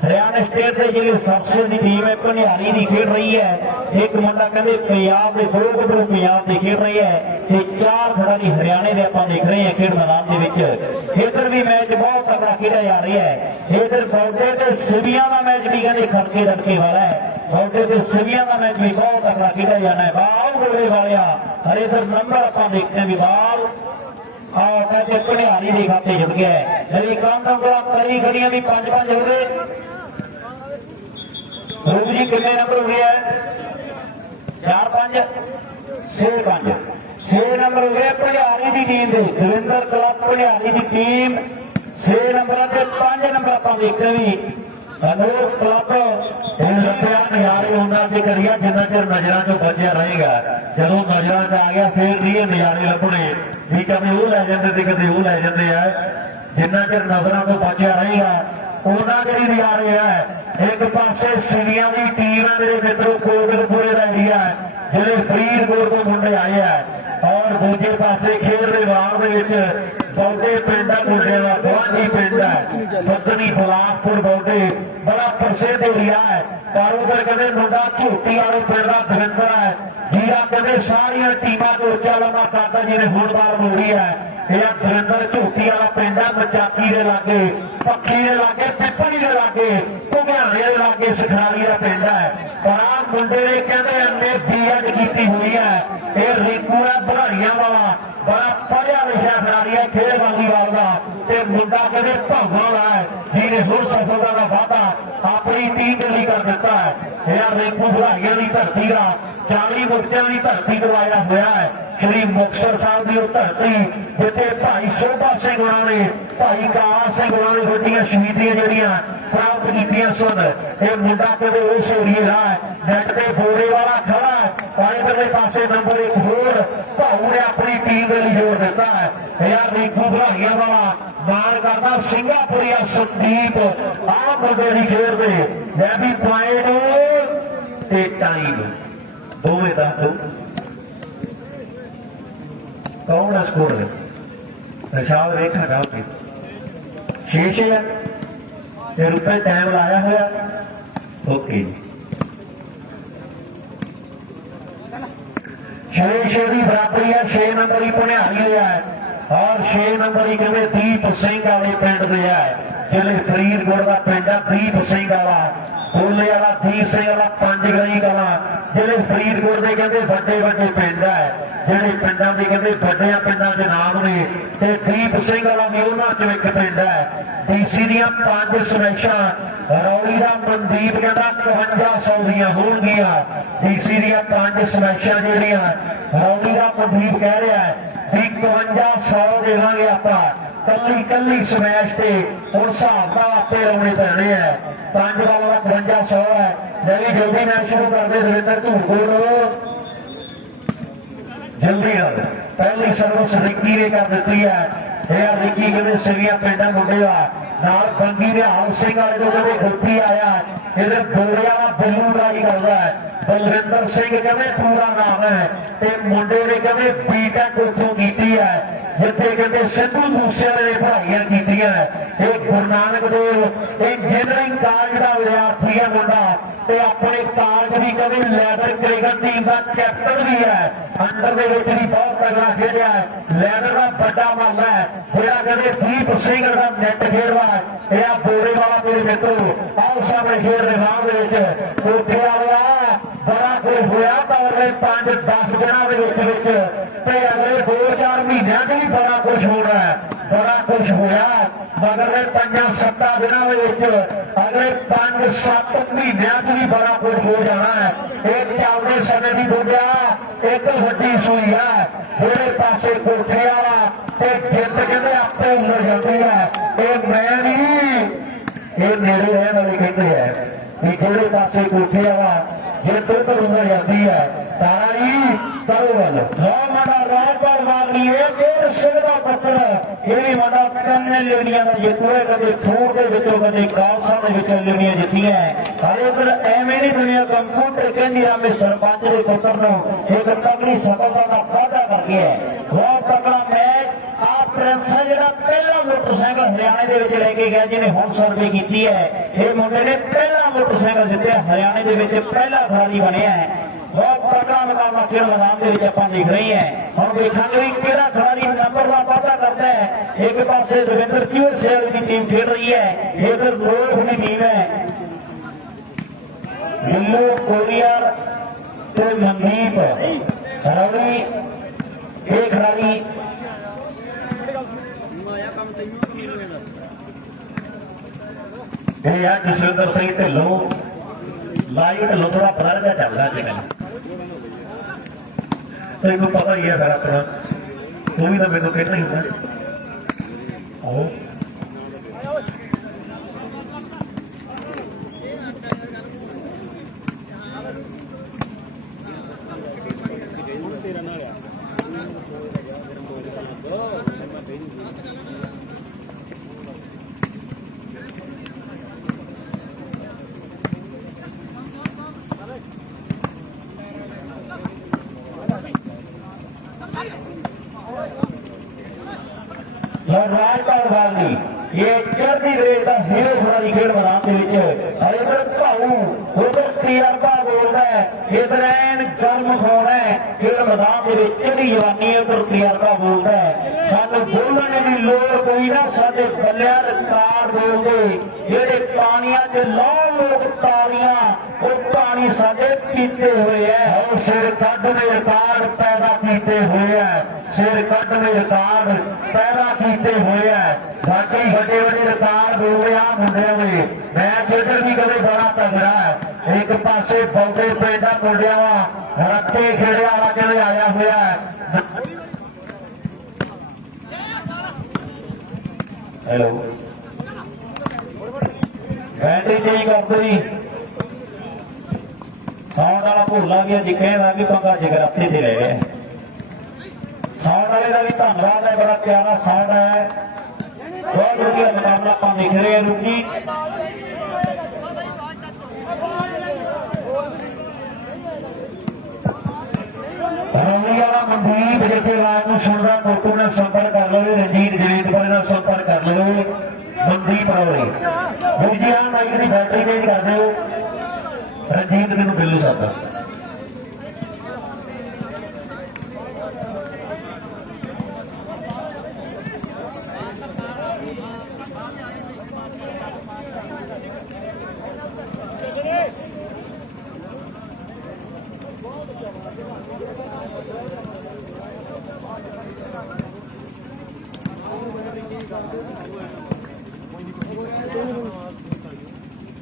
हरियाणा स्टेट के जिले सरसे की टीम है भनियारी की खेल रही है एक मुंडा कहते पंजाब के दो गड्ढे पंजाब की खेल रही है ते 4 खिडारी हरियाणे के आप देख रहे हैं खेल मैदान के विच इधर भी मैच बहुत तगड़ा खेला जा रहा है इधर बौडे ते सिविया का मैच भी कहते खड़के दड़के वाला है बौडे ते सिविया का मैच भी बहुत तगड़ा खेला जाना है बाल गोले वाले और इधर नंबर आप देखते हैं भी बाल कहते भनियारी के खाते जुड़ गया है यदि काम करी खड़ियां भी 5-5 हो गए रूप जी कितने नंबर हो गया है 4-5 6-5 6 नंबर हो गए भनियारी की टीम के दविंदर क्लब भनियारी की टीम 6 नंबर से 5 नंबर आप देखते भी अनूप क्लब नजारे उन्होंने करिए जिन्ना चिर नजर चो बचा रहेगा जो नजर च आ गया फिर नहीं नजारे लभने भी कभी वो लै जाते कभी वो लै जाते हैं जिन्ना चिर नजर तो बचा रहेगा उन्होंने भी नजारे है एक पासे सिविया की टीम है मेरे मित्रों कोटकपुरे का एरिया है जिले फरीदकोट को मुंडे आए हैं और दूजे पासे खेल विभाग बौडे पिंड है मुंडे का गुआंढी पिंड है पत्नी बिलासपुर बौडे बड़ा प्रसिद्ध एरिया है पर उधर कहते मुंडा झोटी वाले पिंड का दविंदर है जीरा कहते सारिया टीमां को उच्चा लंबा काका जी ने फुटबाल मोड़ी है ਇਹ ਦਰਿੰਦਰ ਝੋਟੀ ਵਾਲਾ ਪਿੰਡ ਆ ਮਚਾਕੀ ਦੇ ਲਾਗੇ ਪੱਖੀ ਦੇ ਲਾਗੇ ਪਿੱਪਲੀ ਦੇ ਲਾਗੇ ਘੁਗਿਆਣੇ ਦੇ ਲਾਗੇ ਸਖਾਲੀ ਦਾ ਪਿੰਡ ਹੈ ਪਰ ਆ ਮੁੰਡੇ ਨੇ ਕਹਿੰਦੇ ਐਮਏ ਬੀਐਡ ਕੀਤੀ ਹੋਈ ਹੈ ਇਹ ਰਿੰਕੂ ਹੈ ਬਧਾਈਆਂ ਵਾਲਾ ਬੜਾ ਪੜਿਆ ਲਿਖਿਆ ਖਿਡਾਰੀ ਹੈ ਖੇਡ ਵਾਲੀਬਾਲ ਦਾ ਤੇ ਮੁੰਡਾ ਕਹਿੰਦੇ ਭਾਵਾਂ ਵਾਲਾ ਹੈ ਜਿਹਨੇ ਹੋਰ ਸਫਲਤਾ ਦਾ ਵਾਅਦਾ ਆਪਣੀ ਟੀਮ ਦੇ ਲਈ ਕਰ ਦਿੱਤਾ ਹੈ ਇਹ ਰਿੰਕੂ ਬਧਾਈਆਂ ਦੀ ਧਰਤੀ ਦਾ 40 ਮੁਕਤਿਆਂ ਦੀ ਧਰਤੀ ਤੋਂ ਆਇਆ ਹੋਇਆ ਹੈ ਸ਼੍ਰੀ ਮੁਕਤਸਰ ਸਾਹਿਬ ਦੀ ਉਹ ਧਰਤੀ ਜਿੱਥੇ ਭਾਈ ਸੋਭਾ ਸਿੰਘ ਹੋਣਾ ਨੇ ਭਾਈ ਕਾਲਾ ਸਿੰਘ ਹੋਣਾ ਨੇ ਵੱਡੀਆਂ ਸ਼ਹੀਦੀਆਂ ਜਿਹੜੀਆਂ ਪ੍ਰਾਪਤ ਕੀਤੀਆਂ ਸਨ ਇਹ ਮੁੰਡਾ ਕਦੇ ਉਸ ਏਰੀਏ ਦਾ ਹੈ ਨੈਟ ਤੇ ਬੋਰੇ ਵਾਲਾ ਖੜਾ ਹੈ ਇਧਰਲੇ ਪਾਸੇ ਨੰਬਰ 1 ਹੋਰ ਭਾਊ ਨੇ ਆਪਣੀ ਟੀਮ ਦੇ ਲਈ ਜੋੜ ਦਿੱਤਾ ਹੈ ਯਾਰ ਰੀਕੂ ਬਧਾਈਆਂ ਵਾਲਾ ਮਾਰ ਕਰਦਾ ਸਿੰਗਾਪੁਰੀਆ ਸੰਦੀਪ ਆਹ ਮੁੰਡੇ ਦੀ ਖੇਡ ਦੇ ਲੈ ਵੀ ਪੁਆਇੰਟ ਤੇ ਟਾਈਮ ਦੋਵੇਂ ਦਾ ਦੋ ਕੌਣ ਹੈ ਸਕੋਰ ਦੇ ਨਿਸ਼ਾਨ ਰੇਖਾ ਗਾ ਕੇ 6 ਹੈ ਤੇ ਰੁਪਏ ਟਾਈਮ ਲਾਇਆ ਹੋਇਆ ਓਕੇ 6 ਦੀ ਬਰਾਬਰੀ ਹੈ 6 ਨੰਬਰ ਹੀ ਪੁਣਿਆਰੀ ਹੋਇਆ ਹੈ ਔਰ 6 ਨੰਬਰ ਹੀ ਕਹਿੰਦੇ ਦੀਪ ਸਿੰਘ ਵਾਲੇ ਪਿੰਡ ਦੇ ਹੈ ਜਿਹੜੇ ਫਰੀਦਕੋਟ ਦਾ ਪਿੰਡ ਹੈ ਦੀਪ ਸਿੰਘ ਵਾਲਾ ਬੋਲੇ ਵਾਲਾ ਦੀਪ ਸਿੰਘ ਵਾਲਾ 5 ਗਲੀ ਵਾਲਾ ਜਿਹੜੇ ਫਰੀਦਕੋਟ ਦੇ ਕਹਿੰਦੇ ਵੱਡੇ ਵੱਡੇ ਪਿੰਡ ਹੈ ਜਿਹੜੇ ਪਿੰਡਾਂ ਦੇ ਕਹਿੰਦੇ ਵੱਡਿਆਂ ਪਿੰਡਾਂ ਦੇ ਨਾਮ ਨੇ ਤੇ ਦੀਪ ਸਿੰਘ ਵਾਲਾ ਵੀ ਉਹਨਾਂ ਚੋਂ ਇੱਕ ਪਿੰਡ ਹੈ ਡੀਸੀ ਦੀਆਂ 5 ਸਮੈਸ਼ਾਂ ਰੌਲੀ ਦਾ ਮਨਦੀਪ ਕਹਿੰਦਾ 5500 ਦੀਆਂ ਹੋਣਗੀਆਂ ਡੀਸੀ ਦੀਆਂ 5 ਸਮੈਸ਼ਾਂ ਜਿਹੜੀਆਂ ਰੌਲੀ ਦਾ ਮਨਦੀਪ ਕਹਿ ਰਿਹਾ ਹੈ ਵੀ 5500 ਦੇਵਾਂਗੇ ਆਪਾਂ ਕੱਲੀ ਕੱਲੀ ਸਮੈਸ਼ ਤੇ ਹੁਣ ਹਿਸਾਬ ਨਾਲ ਆਪੇ ਲਾਉਣੇ ਪੈਣੇ ਆ 5 ਵਾਲਾ ਦਾ 5500 ਹੈ ਜਿਹੜੀ ਜਲਦੀ ਮੈਚ ਸ਼ੁਰੂ ਕਰਦੇ ਦਵਿੰਦਰ ਧੂਰਕੋਟ ਜਲਦੀ ਨਾਲ ਪਹਿਲੀ ਸਰਵਿਸ ਰਿੱਕੀ ਨੇ ਕਰ ਦਿੱਤੀ ਹੈ ਇਹ ਰਿੱਕੀ ਕਹਿੰਦੇ ਸਿਵੀਆਂ ਪਿੰਡਾਂ ਮੁੰਡੇ ਆ ਨਾਲ ਬੰਗੀ ਦੇ ਹਾਲ ਸਿੰਘ ਵਾਲੇ ਤੋਂ ਕਹਿੰਦੇ ਗੁੱਪੀ ਆਇਆ ਇਹਦੇ ਬੋੜਿਆਂ ਦਾ ਬਿੱਲੂ ਟਰਾਈ ਕਰਦਾ ਹੈ ਬਲਵਿੰਦਰ ਸਿੰਘ ਕਹਿੰਦੇ ਪੂਰਾ ਨਾਮ ਹੈ ਤੇ ਮੁੰਡੇ ਨੇ ਕਹਿੰਦੇ ਬੀਟੈਕ ਉੱਥੋਂ ਕੀਤੀ ਹੈ ਜਿੱਥੇ ਕਹਿੰਦੇ ਸਿੱਧੂ ਮੂਸੇਵਾਲੇ ਨੇ ਪੜ੍ਹਾਈਆਂ ਕੀਤੀਆਂ ਇਹ ਗੁਰੂ ਨਾਨਕ ਦੇਵ ਇੰਜੀਨੀਅਰਿੰਗ ਕਾਲਜ ਦਾ ਵਿਦਿਆਰਥੀ ਹੈ ਮੁੰਡਾ ਤੇ ਆਪਣੇ ਕਾਲਜ ਵੀ ਕਹਿੰਦੇ ਲੈਦਰ ਕ੍ਰਿਕਟ ਟੀਮ ਦਾ ਕੈਪਟਨ ਵੀ ਹੈ ਅੰਡਰ ਦੇ ਵਿੱਚ ਵੀ ਬਹੁਤ ਤਗੜਾ ਖੇਡਿਆ ਹੈ ਲੈਦਰ ਦਾ ਵੱਡਾ ਮੱਲਾ ਹੈ ਜਿਹੜਾ ਕਹਿੰਦੇ ਦੀਪ ਸਿੰਘ ਦਾ ਨੈਟ ਖੇਡਵਾ ਇਹ ਆ ਬੋਰੇ ਵਾਲਾ ਮੇਰੇ ਮਿੱਤਰੋ ਆਓ ਸਾਹਮਣੇ ਖੇਡ ਦੇ ਨਾਮ ਦੇ ਵਿੱਚ ਕੋਠੇ ਵਾਲਾ ਬੜਾ ਕੁਝ ਹੋਇਆ ਤਾਂ ਅਗਲੇ 5-10 ਦਿਨਾਂ ਦੇ ਵਿੱਚ ਤੇ ਅਗਲੇ 2-4 ਮਹੀਨਿਆਂ ਦੇ ਵੀ ਬੜਾ ਕੁਝ ਹੋਣਾ ਹੈ ਬੜਾ ਕੁਝ ਹੋਇਆ ਮਗਰ 5-7 ਦਿਨਾਂ ਦੇ ਵਿੱਚ ਅਗਲੇ 5-7 ਮਹੀਨਿਆਂ ਚ ਵੀ ਬੜਾ ਕੁਝ ਹੋ ਜਾਣਾ ਹੈ ਇਹ ਚੱਲਦੇ ਸਮੇਂ ਦੀ ਬੁੱਢਿਆ ਇੱਕ ਵੱਡੀ ਸੂਈ ਹੈ ਜਿਹੜੇ ਪਾਸੇ ਕੋਠੇ ਵਾਲਾ ਤੇ ਜਿੱਤ ਕਹਿੰਦੇ ਆਪੇ ਹੋ ਜਾਂਦੀ ਹੈ ਇਹ ਮੈਂ ਨਹੀਂ ਇਹ ਮੇਰੇ ਰਹਿਣ ਵਾਲੇ ਕਹਿੰਦੇ ਹੈ ਵੀ ਜਿਹੜੇ ਪਾਸੇ ਕੋਠੇ ਵਾਲਾ ਜੇ ਦੁੱਧ ਹੋ ਜਾਂਦੀ ਹੈ ਤਾਰਾ ਜੀ ਕਰੋ ਵੱਲ ਲੋ ਮਾਡਾ ਰਾਜਪਾਲ ਮਾਰਨੀ ਇਹ ਜੋਰ ਸਿੰਘ ਦਾ ਪੁੱਤਰ ਇਹ ਵੀ ਮਾਡਾ ਕੰਨੇ ਲੈਣੀਆਂ ਦਾ ਜਿੱਤੂਏ ਕਦੇ ਖੂਹ ਦੇ ਵਿੱਚੋਂ ਕਦੇ ਕਾਲਸਾ ਦੇ ਵਿੱਚੋਂ ਲੈਣੀਆਂ ਜਿੱਤੀਆਂ ਹਾਲੇ ਉਧਰ ਐਵੇਂ ਨਹੀਂ ਦੁਨੀਆ ਕੰਪਿਊਟਰ ਕਹਿੰਦੀ ਆ ਮੈਂ ਸਰਪੰਚ ਦੇ ਪੁੱਤਰ ਨੂੰ ਇੱਕ ਤਗੜੀ ਸਫਲਤਾ ਦਾ ਵਾਅਦਾ ਕਰ ਗਿਆ ਬਹੁਤ ਤਕੜਾ ਮੈਚ ਆ ਪ੍ਰਿੰਸ ਜਿਹੜਾ ਪਹਿਲਾ ਮੋਟਰਸਾਈਕਲ ਹਰਿਆਣੇ ਦੇ ਵਿੱਚ ਲੈ ਕੇ ਗਿਆ ਜਿਹਨੇ ਹੁਣ ਸਰਵੇ ਕੀਤੀ ਹੈ ਇਹ ਮੁੰਡੇ ਨੇ ਪਹਿਲਾ ਮੋਟਰਸਾਈਕਲ ਜਿੱਤਿਆ ਹਰਿਆਣੇ ਦੇ ਵਿੱਚ ਪਹਿਲਾ ਖਿਡਾਰੀ ਬਣਿਆ ਹੈ ਬਹੁਤ ਤਕੜਾ ਮੁਕਾਬਲਾ ਖੇਡ ਮੈਦਾਨ ਦੇ ਵਿੱਚ ਆਪਾਂ ਦੇਖ ਰਹੇ ਹਾਂ ਹੁਣ ਦੇਖਾਂਗੇ ਵੀ ਕਿਹੜਾ ਖਿਡਾਰੀ ਨੰਬਰ ਦਾ ਵਾਅਦਾ ਕਰਦਾ ਹੈ ਇੱਕ ਪਾਸੇ ਰਵਿੰਦਰ QSL ਦੀ ਟੀਮ ਖੇਡ ਰਹੀ ਹੈ ਇਧਰ ਲੋਕ ਦੀ ਟੀਮ ਹੈ ਦਿੱਲੂ ਕੋਰੀਅਰ ਤੇ ਮਨਦੀਪ ਰੌਲੀ ਇਹ ਖਿਡਾਰੀ ਇਹ ਆ ਜਸਵਿੰਦਰ ਸਿੰਘ ਢਿੱਲੋਂ ਲਾਈਵ ਢਿੱਲੋਂ ਥੋੜਾ ਬਲਰ ਜਿਹਾ ਚੱਲਦਾ ਅੱਜ ਕੱਲ੍ਹ ਤੈਨੂੰ ਪਤਾ ਹੀ ਹੈ ਫਿਰ ਆਪਣਾ ਤੂੰ ਵੀ ਤਾਂ ਮੈਨੂੰ ਕਹਿੰਦਾ ਹੀ ਹੁੰਦਾ ਆਓ ਰਾਜਪਾਲ ਵਾਲੀ ਇਹ ਚੜ੍ਹਦੀ ਰੇਤ ਦਾ ਹੀਰੋ ਖਿਡਾਰੀ ਖੇਡ ਮੈਦਾਨ ਦੇ ਵਿੱਚ ਇਧਰ ਭਾਊ ਉਧਰ ਤਜਰਬਾ ਬੋਲਦਾ ਇਧਰ ਐਨ ਗਰਮ ਹੋਣਾ ਫਿਰ ਮੈਦਾਨ ਦੇ ਵਿੱਚ ਜਿਹੜੀ ਜਵਾਨੀ ਹੈ ਉਧਰ ਤਜਰਬਾ ਬੋਲਦਾ ਸਾਨੂੰ ਬੋਲਣ ਦੀ ਲੋੜ ਕੋਈ ਨਾ ਸਾਡੇ ਬੱਲਿਆਂ ਰਿਕਾਰਡ ਬੋਲਦੇ ਜਿਹੜੇ ਪਾਣੀਆਂ 'ਚ ਲਾਉ ਲੋਕ ਤਾਰੀਆਂ ਉਹ ਪਾਣੀ ਸਾਡੇ ਪੀਤੇ ਹੋਏ ਹੈ ਉਹ ਸਿਰ ਕੱਢਵੇਂ ਰਿਕਾਰਡ ਪੈਦਾ ਕੀਤੇ ਹੋਏ ਹੈ ਸਿਰ ਕੱਢਵੇਂ ਰਿਕਾਰਡ ਪੈਦਾ ਕੀਤੇ ਹੋਏ ਹੈ ਬਾਕੀ ਵੱਡੇ ਵੱਡੇ ਰਿਕਾਰਡ ਬੋਲਦੇ ਆ ਮੁੰਡਿਆਂ ਦੇ ਮੈਂ ਖੇਡਰ ਵੀ ਕਦੇ ਬੜਾ ਤਗੜਾ ਹੈ ਇੱਕ ਪਾਸੇ ਬੌਂਦੇ ਪੈਂਦਾ ਮੁੰਡਿਆਂ ਵਾ ਰੱਤੇ ਖੇੜਿਆ ਵਾਲਾ ਕਹਿੰਦੇ ਆਇਆ ਹੋਇਆ ਹੈ ਹੈਲੋ ਬੈਟਰੀ ਚੇਂਜ ਕਰ ਦੋ ਜੀ ਸਾਊਂਡ ਵਾਲਾ ਭੁੱਲਾ ਗਿਆ ਜਿੱਕੇਗਾ ਵੀ ਪੰਗਾ ਜਗਰਾਤੇ ਤੇ ਰਹਿ ਗਿਆ ਸਾਊਂਡ ਵਾਲੇ ਦਾ ਵੀ ਧੰਨਵਾਦ ਹੈ ਬੜਾ ਪਿਆਰਾ ਸਾਊਂਡ ਹੈ ਬਹੁਤ ਵਧੀਆ ਮੁਕਾਬਲਾ ਆਪਾਂ ਦੇਖ ਰਹੇ ਹਾਂ ਰੂਕੀ ਰੌਲੀ ਵਾਲਾ ਮਨਦੀਪ ਜਿੱਥੇ ਆਵਾਜ਼ ਨੂੰ ਸੁਣਦਾ ਟੋਟੂ ਨਾਲ ਸੰਪਰਕ ਕਰ ਲਵੇ ਰਣਜੀਤ ਜਵੇਦਪੁਰ ਨਾਲ ਸੰਪਰਕ ਕਰ ਲਵੇ ਮਨਦੀਪ ਰੌਲੀ ਦੂਜੀ ਆ ਮਾਈਕ ਦੀ ਬੈਟਰੀ ਤੇਜ਼ ਕਰ ਦਿਓ ਰਣਜੀਤ ਮੈਨੂੰ ਬਿੱਲੂ ਸਕਦਾ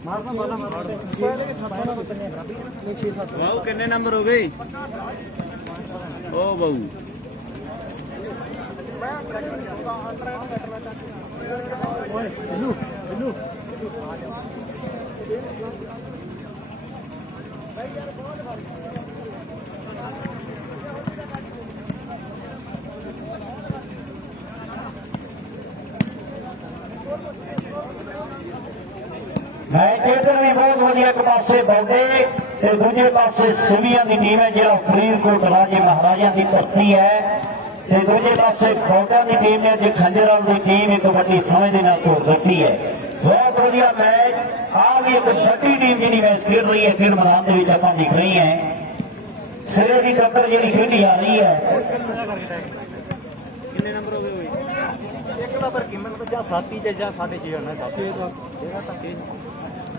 ਬਾਊ ਕਿੰਨੇ ਨੰਬਰ ਹੋ ਗਏ ਓ ਬਾਊ ਮੈਚ ਇੱਧਰ ਵੀ ਬਹੁਤ ਵਧੀਆ ਇੱਕ ਪਾਸੇ ਬੌਂਦੇ ਤੇ ਦੂਜੇ ਪਾਸੇ ਸਿਵੀਆਂ ਦੀ ਟੀਮ ਹੈ ਜਿਹੜਾ ਫਰੀਦਕੋਟ ਰਾਜੇ ਮਹਾਰਾਜਾ ਦੀ ਧਰਤੀ ਹੈ ਤੇ ਦੂਜੇ ਪਾਸੇ ਫੌਜਾਂ ਦੀ ਟੀਮ ਹੈ ਜੇ ਖੰਜਰਾਲ ਦੀ ਟੀਮ ਇੱਕ ਵੱਡੀ ਸਮਝ ਦੇ ਨਾਲ ਤੋੜ ਦਿੱਤੀ ਹੈ ਬਹੁਤ ਵਧੀਆ ਮੈਚ ਆ ਵੀ ਇੱਕ ਵੱਡੀ ਟੀਮ ਜਿਹੜੀ ਮੈਚ ਖੇਡ ਰਹੀ ਹੈ ਖੇਡ ਮੈਦਾਨ ਦੇ ਵਿੱਚ ਆਪਾਂ ਦਿਖ ਰਹੀ ਹੈ ਸਿਰੇ ਦੀ ਟੱਕਰ ਜਿਹੜੀ ਖੇਡੀ ਆ ਰਹੀ ਹੈ ਕਿੰਨੇ ਨੰਬਰ ਹੋ ਗਏ ਓਏ ਇੱਕ ਦਾ ਪਰ ਕੀਮਤ ਜਾਂ 7 ਤੇ ਜਾਂ 6.5 ਹੋਣਾ 10 ਜਿਹੜਾ ਤਾਂ 6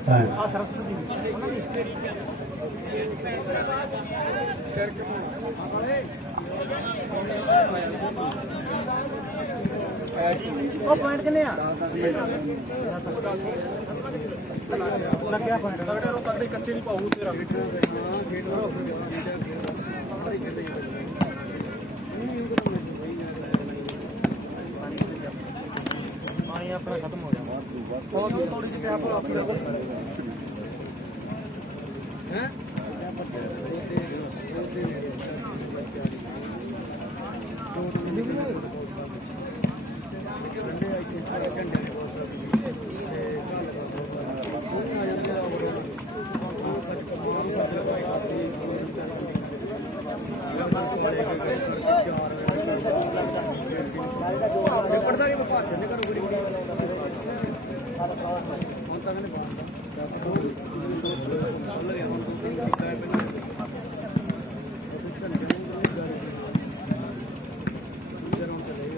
ਆ ਸਰਸਵਤੀ ਉਹ ਪੁਆਇੰਟ ਕਿੰਨੇ ਆ ਲੱਗਿਆ ਪੁਆਇੰਟ ਤਗੜੇ ਕੱਚੇ ਨਹੀਂ ਪਾਉ ਤੇਰਾ ਪਾਣੀ ਆਪਣਾ ਖਤਮ ਹੋ ਗਿਆ ਬਹੁਤ ਥੋੜੀ ਜਿਹੀ ਕੈਪ ਹੈ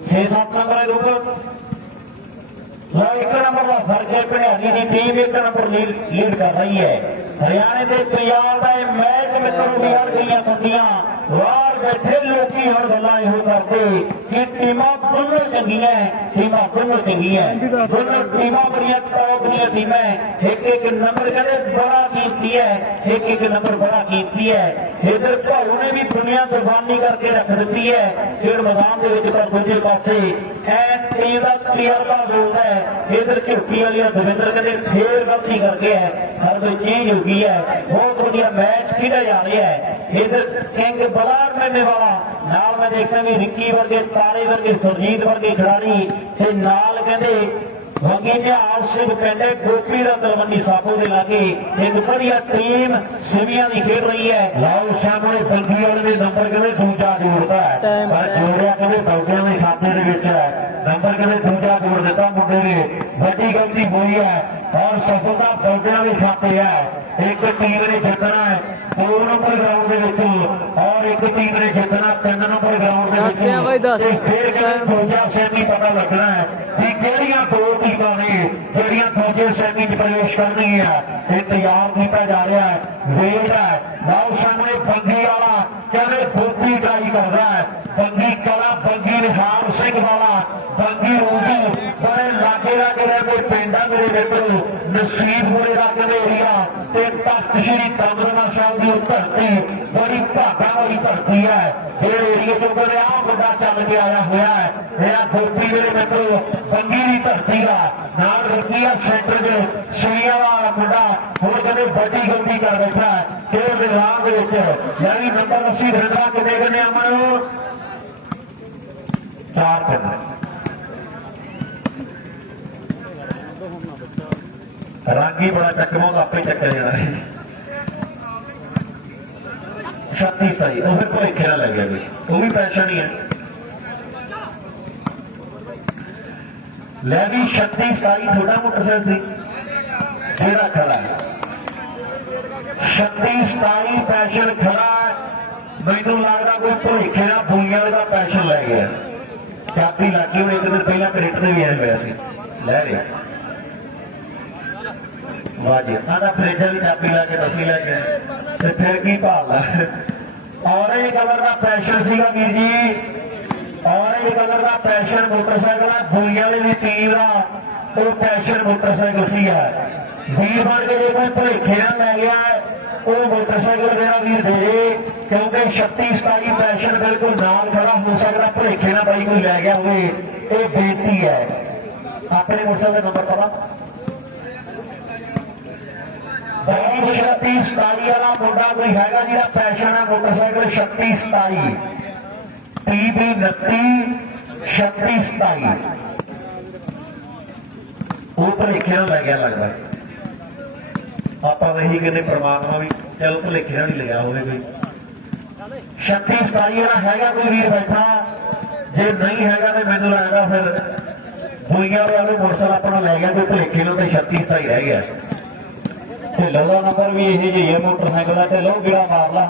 छे सात नंबर है एक नंबर का फर्क है भड़ियाली की टीम एक नंबर लीड कर रही है हरियाणे के पंजाब का मैच मित्रों यार गई मुंडिया बाहर बैठे लोग हम गल्लां इहो करते कि टीमां दोनों चंगियां टीमां दोनों चंगियां दोनों टीमां बड़ियां टॉप दी टीमां एक एक नंबर कहते बड़ा कीमती है एक एक नंबर बड़ा कीमती है इधर भाऊ ने भी दुनिया कुर्बानी करके रख दी है फिर मैदान के पर दूजे पासे टीम का तजर्बा बोलता है इधर झुकी वाली दविंदर कहते फिर गलती करके है हर कोई चेंज हो गई है बहुत बढ़िया मैच खेला जा रहा है इधर किंग बलार मेले वाला नाल मैं देखा भी रिक्की वर्गे तारे वर्गे सुरजीत वर्गे खिलाड़ी ते नाल कहते वगी निहाल सिंह पिंड गोपी का तलवंडी साबो के लागे एक बढ़िया टीम सिविया की खेल रही है लाओ सामने बंदी वाले ने नंबर कहते दूजा जोड़ता है पर जोड़िया कहते बौगिया के खाते नंबर कहते दूजा जोड़ दिता मुंडे ने बड़ी गलती हुई है और सफलता बौगिया के खाते है एक टीम ने जितना है 2 नंबर ग्राउंड और एक टीम ने जितना 3 नंबर ग्राउंड फिर दूजा सैमी पता लगना है कि किहड़ियां 2 टीमां ने जिहड़ियां दूजे सैमी च प्रवेश करनी है। इंतजार किया जा रहा है, वेट है। लाओ सामने बंगी वाला कहते गोपी ट्राई कर रहा है, बंगी कला बंगी निहाल सिंह वाला बंगी रूबी बड़े लागे लागे रहते पिंडा मेरे मित्रों नसीबपुरे लागे एरिया तख्त श्री दमदमा साहब की धरती बड़ी भागा वाली धरती है। फिर एरिए चो कहते आ मुंडा चल के आया हुआ है मेरा गोपी मेरे मित्रों बंगी की धरती का नाल रखी है सेंटर के सीढ़िया वाला मुंडा हूँ कहते बड़ी गलती कर बैठा है। खेल विभाग यानी नंबर 80 रंगा कितने करने अमन 4 रागी बड़ा चक्कर आप ही चक्कर जाना है 36 तारीख वो फिर भुलेखे ना लग गया वो भी पैसा नहीं है लै भी 36 तारीख थोड़ा मोटरसाइकिल थी जेड़ा खड़ा है 36 तारीख पैशन खड़ा है। मैनू लगता कोई भुलेखे ना भूलिया का पैशन लै गया चाबी लागी हुई एक दिन पहला क्रिकेट से भी आया हुआ सी लै रहे वाह जी आधा फ्रिज भी चाबी ला के दसी लै गए तो फिर की भालदा ऑरेंज कलर का पैशन सीगा वीर जी ऑरेंज कलर का पैशन मोटरसाइकिल है भूलिया वाली टीम का वो पैशन मोटरसाइकिल सीगा वीर बन के जो कोई भुलेखे ना लै गया वो मोटरसाइकिल मेरा वीर दे क्योंकि 36 तारीख पैशन बिल्कुल नाल खड़ा हो सकता भुलेखे ना भाई कोई लै गया हो बेनती है अपने मोटरसाइकिल नंबर पता 36 तारीख वाला मुंडा कोई हैगा जिहड़ा पैशन है मोटरसाइकिल 36 तारीख TB 29 36 तारीख वो भुलेखे ना लै गया लगता आप वही कहते परमात्मा भी चलो भुलेखे ना नहीं लिया होवे कोई 36 तारीख वाला हैगा कोई वीर बैठा जे नहीं हैगा तो मैनू लगता फिर भूइयां वाले मोटरसाइकिल अपना लै गया कोई भुलेखे ना तो 36 तारीख रह गया ढिल्लो का नंबर भी यही जी है मोटरसाइकिल का ढिल्लो गिरा मार ला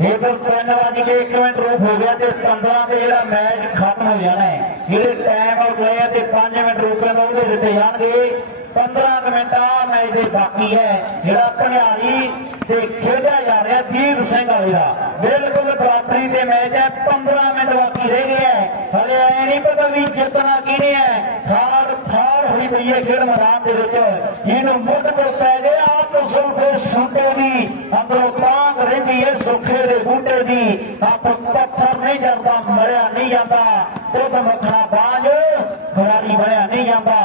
ये तो 3:01 रूप हो गया 15 से जो मैच खत्म हो जाना है जो टाइम आउट होया 5 मिनट रोकने वो दिते जाएंगे 15 मिनट आ मैच के बाकी है जो भंडारी से खेड़ा जा रहा दीप सिंह वाले का बिल्कुल बराबरी के मैच है 15 मिनट बाकी रह गए हैं हले ऐ नहीं पता भी जितना किने है थार हुई पई है खेल मैदान के मुठ को पै गया आप सुखे सुटे की अंदरों कांग रही है सुखे के बूटे की आप पत्थर नहीं जाता मरिया नहीं जाता दुध मखना बांझ खिलाड़ी बनया नहीं जाता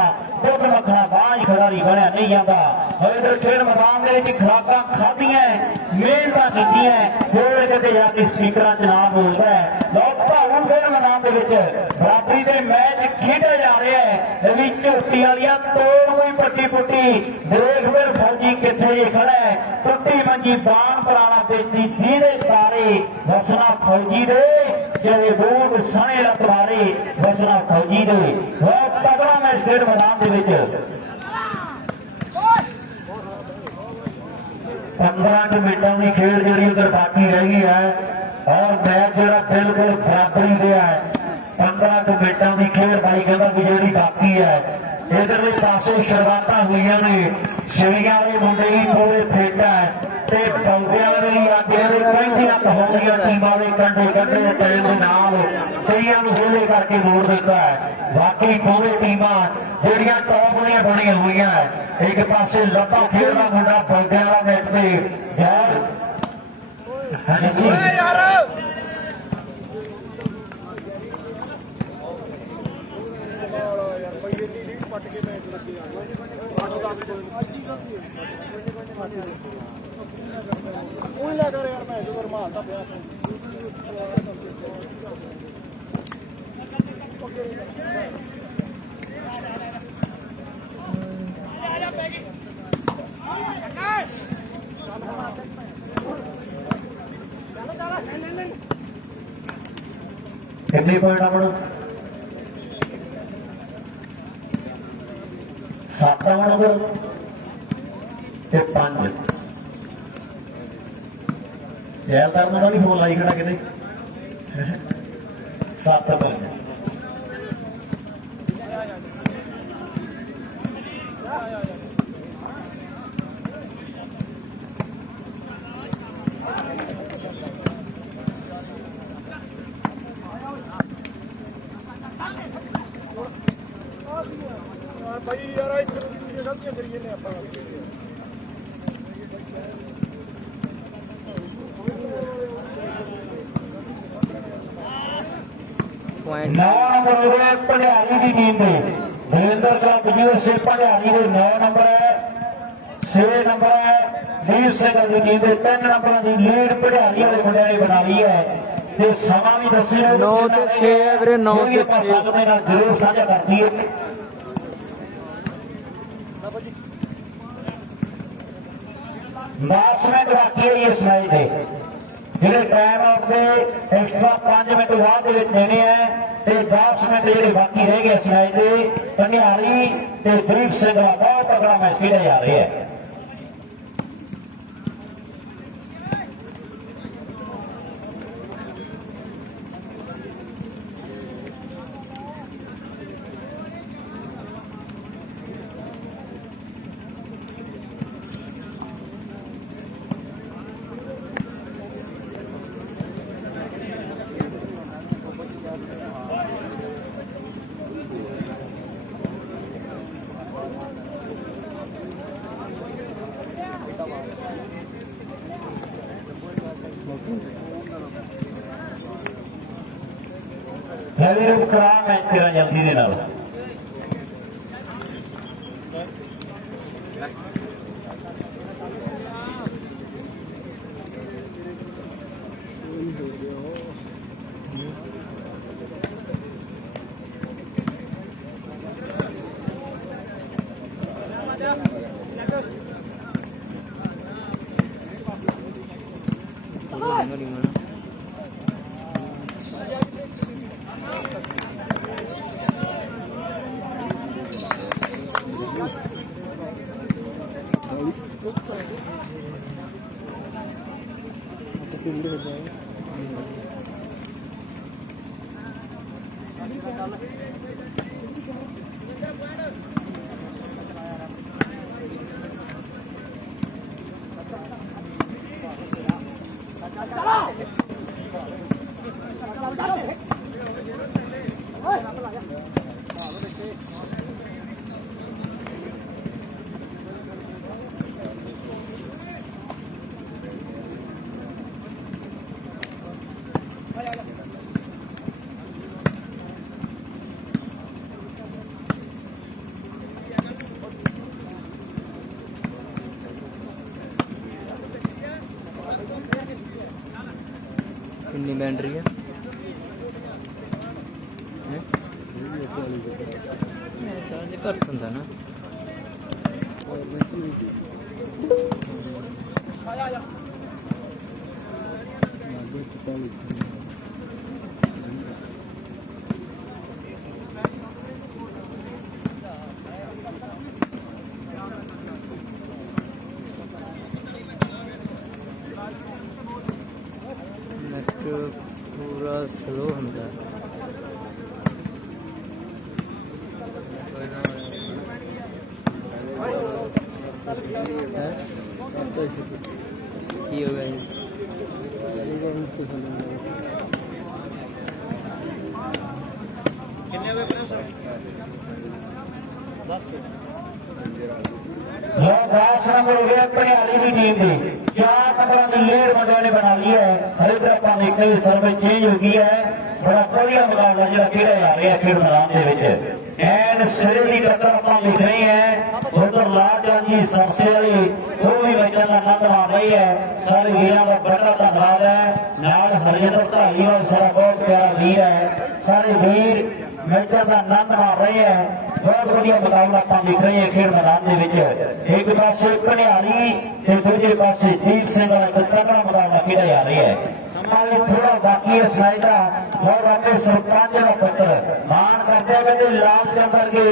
दुध मखना बांझ खिलाड़ी बनया नहीं जाता इधर खेल मैदान के खुराक खादियां मेहनत की जोड़ के जाके स्पीकर च नाम बोलता है लोग भावुन खेल मैदान के बराबरी के मैच खेडे जा रहे हैं झोटी वाली तोड़ हुई पट्टी पुट्टी देख फिर फौजी कितने खड़ा है टुट्टी मंजी बाण पुराना बेचती धीरे तारे बसना फौजी दे जब बूट सने लतवारे बसना फौजी दे बहुत तगड़ा मैच खेल मैदान के 15 मिनटों की खेल जी उधर बाकी रह गई है और मैच जो बिल्कुल बराबरी गया है 15 मिनटों की खेल भाई कहता भी जी बाकी है इधरले पासों शुरुआत हुई ने सिड़िया वाले मुंडे भी थोड़े फिट है पौधे वाले भी आगे कई हो गई टीम वाले कंडे कंडे टाइम के नाल कई होले करके मोड़ देता है बाकी दोनों टीमां ਜਿਹੜੀਆਂ टॉप ਦੀਆਂ ਬਣੀਆਂ ਹੋਈਆਂ एक पासे लंबा खेलदा मुंडा बंदे वाला मैच पे यार कितने पॉइंट अपना 7 ਆਉਣਗੇ ਤੇ 5 ਯਾਰ ਤਾਂ ਉਹਨਾਂ ਵੀ ਫੋਨ ਲਾਈ ਖੜਾ ਕਿਤੇ 7 5 ਪੁਆਇੰਟ 9 ਨੰਬਰ ਹੋਵੇ ਭੰਡਾਰੀ ਦੀ ਟੀਮ ਦੇ ਦਵਿੰਦਰ ਕਲੱਬ ਯੂਐਸਏ ਭੰਡਾਰੀ ਦੇ 9 ਨੰਬਰ ਹੈ 6 ਨੰਬਰ ਹੈ ਦੀਪ ਸਿੰਘ ਦੀ ਟੀਮ ਦੇ 3 ਨੰਬਰਾਂ ਦੀ ਲੀਡ ਭੰਡਾਰੀ ਵਾਲੇ ਮੁੰਡਿਆਂ ਨੇ ਬਣਾ ਲਈ ਹੈ ਤੇ ਸਮਾਂ ਵੀ ਦੱਸਿਓ 9 ਤੇ 6 ਹੈ ਵੀਰੇ 9 ਤੇ 6 ਸਾਡੇ ਨਾਲ ਜ਼ਰੂਰ ਸਾਂਝਾ ਕਰਦੀ ਹੈ 10 ਮਿੰਟ ਬਾਕੀ ਹੈ ਇਸ ਮੈਚ ਦੇ ਜਿਹੜੇ ਟਾਈਮ ਆਫ ਦੇ ਐਕਸਟਰਾ 5 ਮਿੰਟ ਬਾਅਦ ਦੇ ਵਿੱਚ ਦੇਣੇ ਆ ਤੇ 10 ਮਿੰਟ ਜਿਹੜੇ ਬਾਕੀ ਰਹਿ ਗਏ ਇਸ ਮੈਚ ਦੇ ਭੰਡਾਰੀ ਤੇ ਦੀਪ ਸਿੰਘ ਦਾ ਬਹੁਤ ਤਕੜਾ ਮੈਚ ਖੇਡਿਆ ਜਾ ਰਿਹਾ ਹੈ ਹੈਵੀ ਰੂਪ ਕਰਾ ਮੈਚ ਤੇਰਾ ਜਲਦੀ ਦੇ ਨਾਲ कितनी बैटरी है चार्ज घट होंगे ना पूरा स्लो होंगे की हो गया ਲੋ 10 ਨੰਬਰ ਹੋ ਗਿਆ ਭੰਡਾਰੀ ਦੀ ਟੀਮ ਦੀ 4 ਨੰਬਰਾਂ ਦੀ ਲੀਡ ਮੁੰਡਿਆਂ ਨੇ ਬਣਾ ਲਈ ਹੈ ਹਲੇ ਤੱਕ ਆਪਾਂ ਦੇਖਦੇ ਵੀ ਸਰਵੇ ਚੇਂਜ ਹੋ ਗਈ ਹੈ ਬੜਾ ਵਧੀਆ ਮੁਕਾਬਲਾ ਜਿਹੜਾ ਖੇਡਿਆ ਜਾ ਰਿਹਾ ਖੇਡ ਮੈਦਾਨ ਦੇ ਵਿੱਚ ਐਨ ਸਿਰੇ ਦੀ ਟੱਕਰ ਆਪਾਂ ਦੇਖ ਰਹੇ ਹਾਂ ਉਧਰ ਲਾਲਚੰਦ ਜੀ ਸਰਸੇ ਵਾਲੀ ਉਹ ਵੀ ਮੈਚਾਂ ਦਾ ਆਨੰਦ ਮਾਣ ਰਹੀ ਹੈ ਸਾਰੇ ਵੀਰਾਂ ਦਾ ਬੜਾ ਧੰਨਵਾਦ ਹੈ ਨਾਲ ਹਰਜਿੰਦਰ ਧਾਲੀਵਾਲ ਸਾਡਾ ਬਹੁਤ ਪਿਆਰਾ ਵੀਰ ਹੈ ਸਾਰੇ ਵੀਰ ਮੈਚਾਂ ਦਾ ਆਨੰਦ ਮਾਣ ਰਹੇ ਹੈ ਬਹੁਤ ਵਧੀਆ ਮੁਕਾਬਲਾ ਆਪਾਂ ਦੇਖ ਰਹੇ ਹਾਂ ਖੇਡ ਮੈਦਾਨ ਦੇ ਵਿੱਚ ਇੱਕ ਪਾਸੇ ਭੰਡਾਰੀ ਤੇ ਦੂਜੇ ਪਾਸੇ ਦੀਪ ਸਿੰਘ ਵਾਲਾ ਤਕੜਾ ਮੁਕਾਬਲਾ ਖੇਡਿਆ ਜਾ ਰਿਹਾ ਹੈ समा भी थोड़ा बाकी है स्लाइड का और अपने सरपंच का पुत्र मान करते हुए लाल चंद के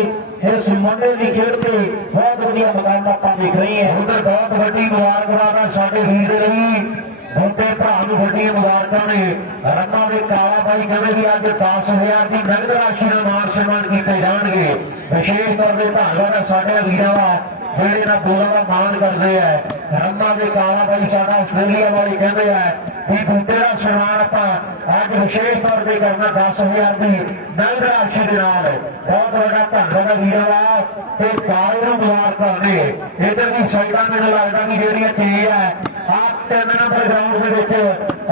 इस मुंडे की खेल के बहुत वधिया मुकाम आप देख रही है। उधर बहुत बड़ी मुबारकबाद साडे वीर रही मोटे भरा नूं वड्डियां मुबारकां ने रन्ना दे काला बाई कहते भी अज 10,000 की नगद राशि का मान सम्मान किए जाएंगे। विशेष तौर पर धन्यवाद है साडे वीरां दा ਜਿਹੜੇ ਨਾ ਗੋਲਾਂ ਦਾ ਮਾਣ ਕਰਦੇ ਆ। ਰੰਨਾ ਦੇ ਕਾਲਾ ਬਾਈ ਸਾਡਾ ਆਸਟ੍ਰੇਲੀਆ ਵਾਲੇ ਕਹਿੰਦੇ ਆ ਵੀ ਬੂਟੇ ਦਾ ਸਨਮਾਨ ਆਪਾਂ ਅੱਜ ਵਿਸ਼ੇਸ਼ ਤੌਰ ਤੇ ਕਰਨਾ 10,000 ਦੀ ਨਗਦ ਰਾਸ਼ੀ ਦੇ ਨਾਲ। ਬਹੁਤ ਵੱਡਾ ਧੰਨਵਾਦ ਹੈ ਵੀਰਾਂ ਦਾ ਤੇ ਕਾਲੇ ਨੂੰ ਮੁਬਾਰਕਾਂ ਨੇ। ਇਧਰ ਦੀ ਸਾਈਡਾਂ ਮੈਨੂੰ ਲੱਗਦਾ ਵੀ ਜਿਹੜੀਆਂ ਤੇਜ਼ ਹੈ ਆਹ 3 ਨੰਬਰ ਗਰਾਊਂਡ ਦੇ ਵਿੱਚ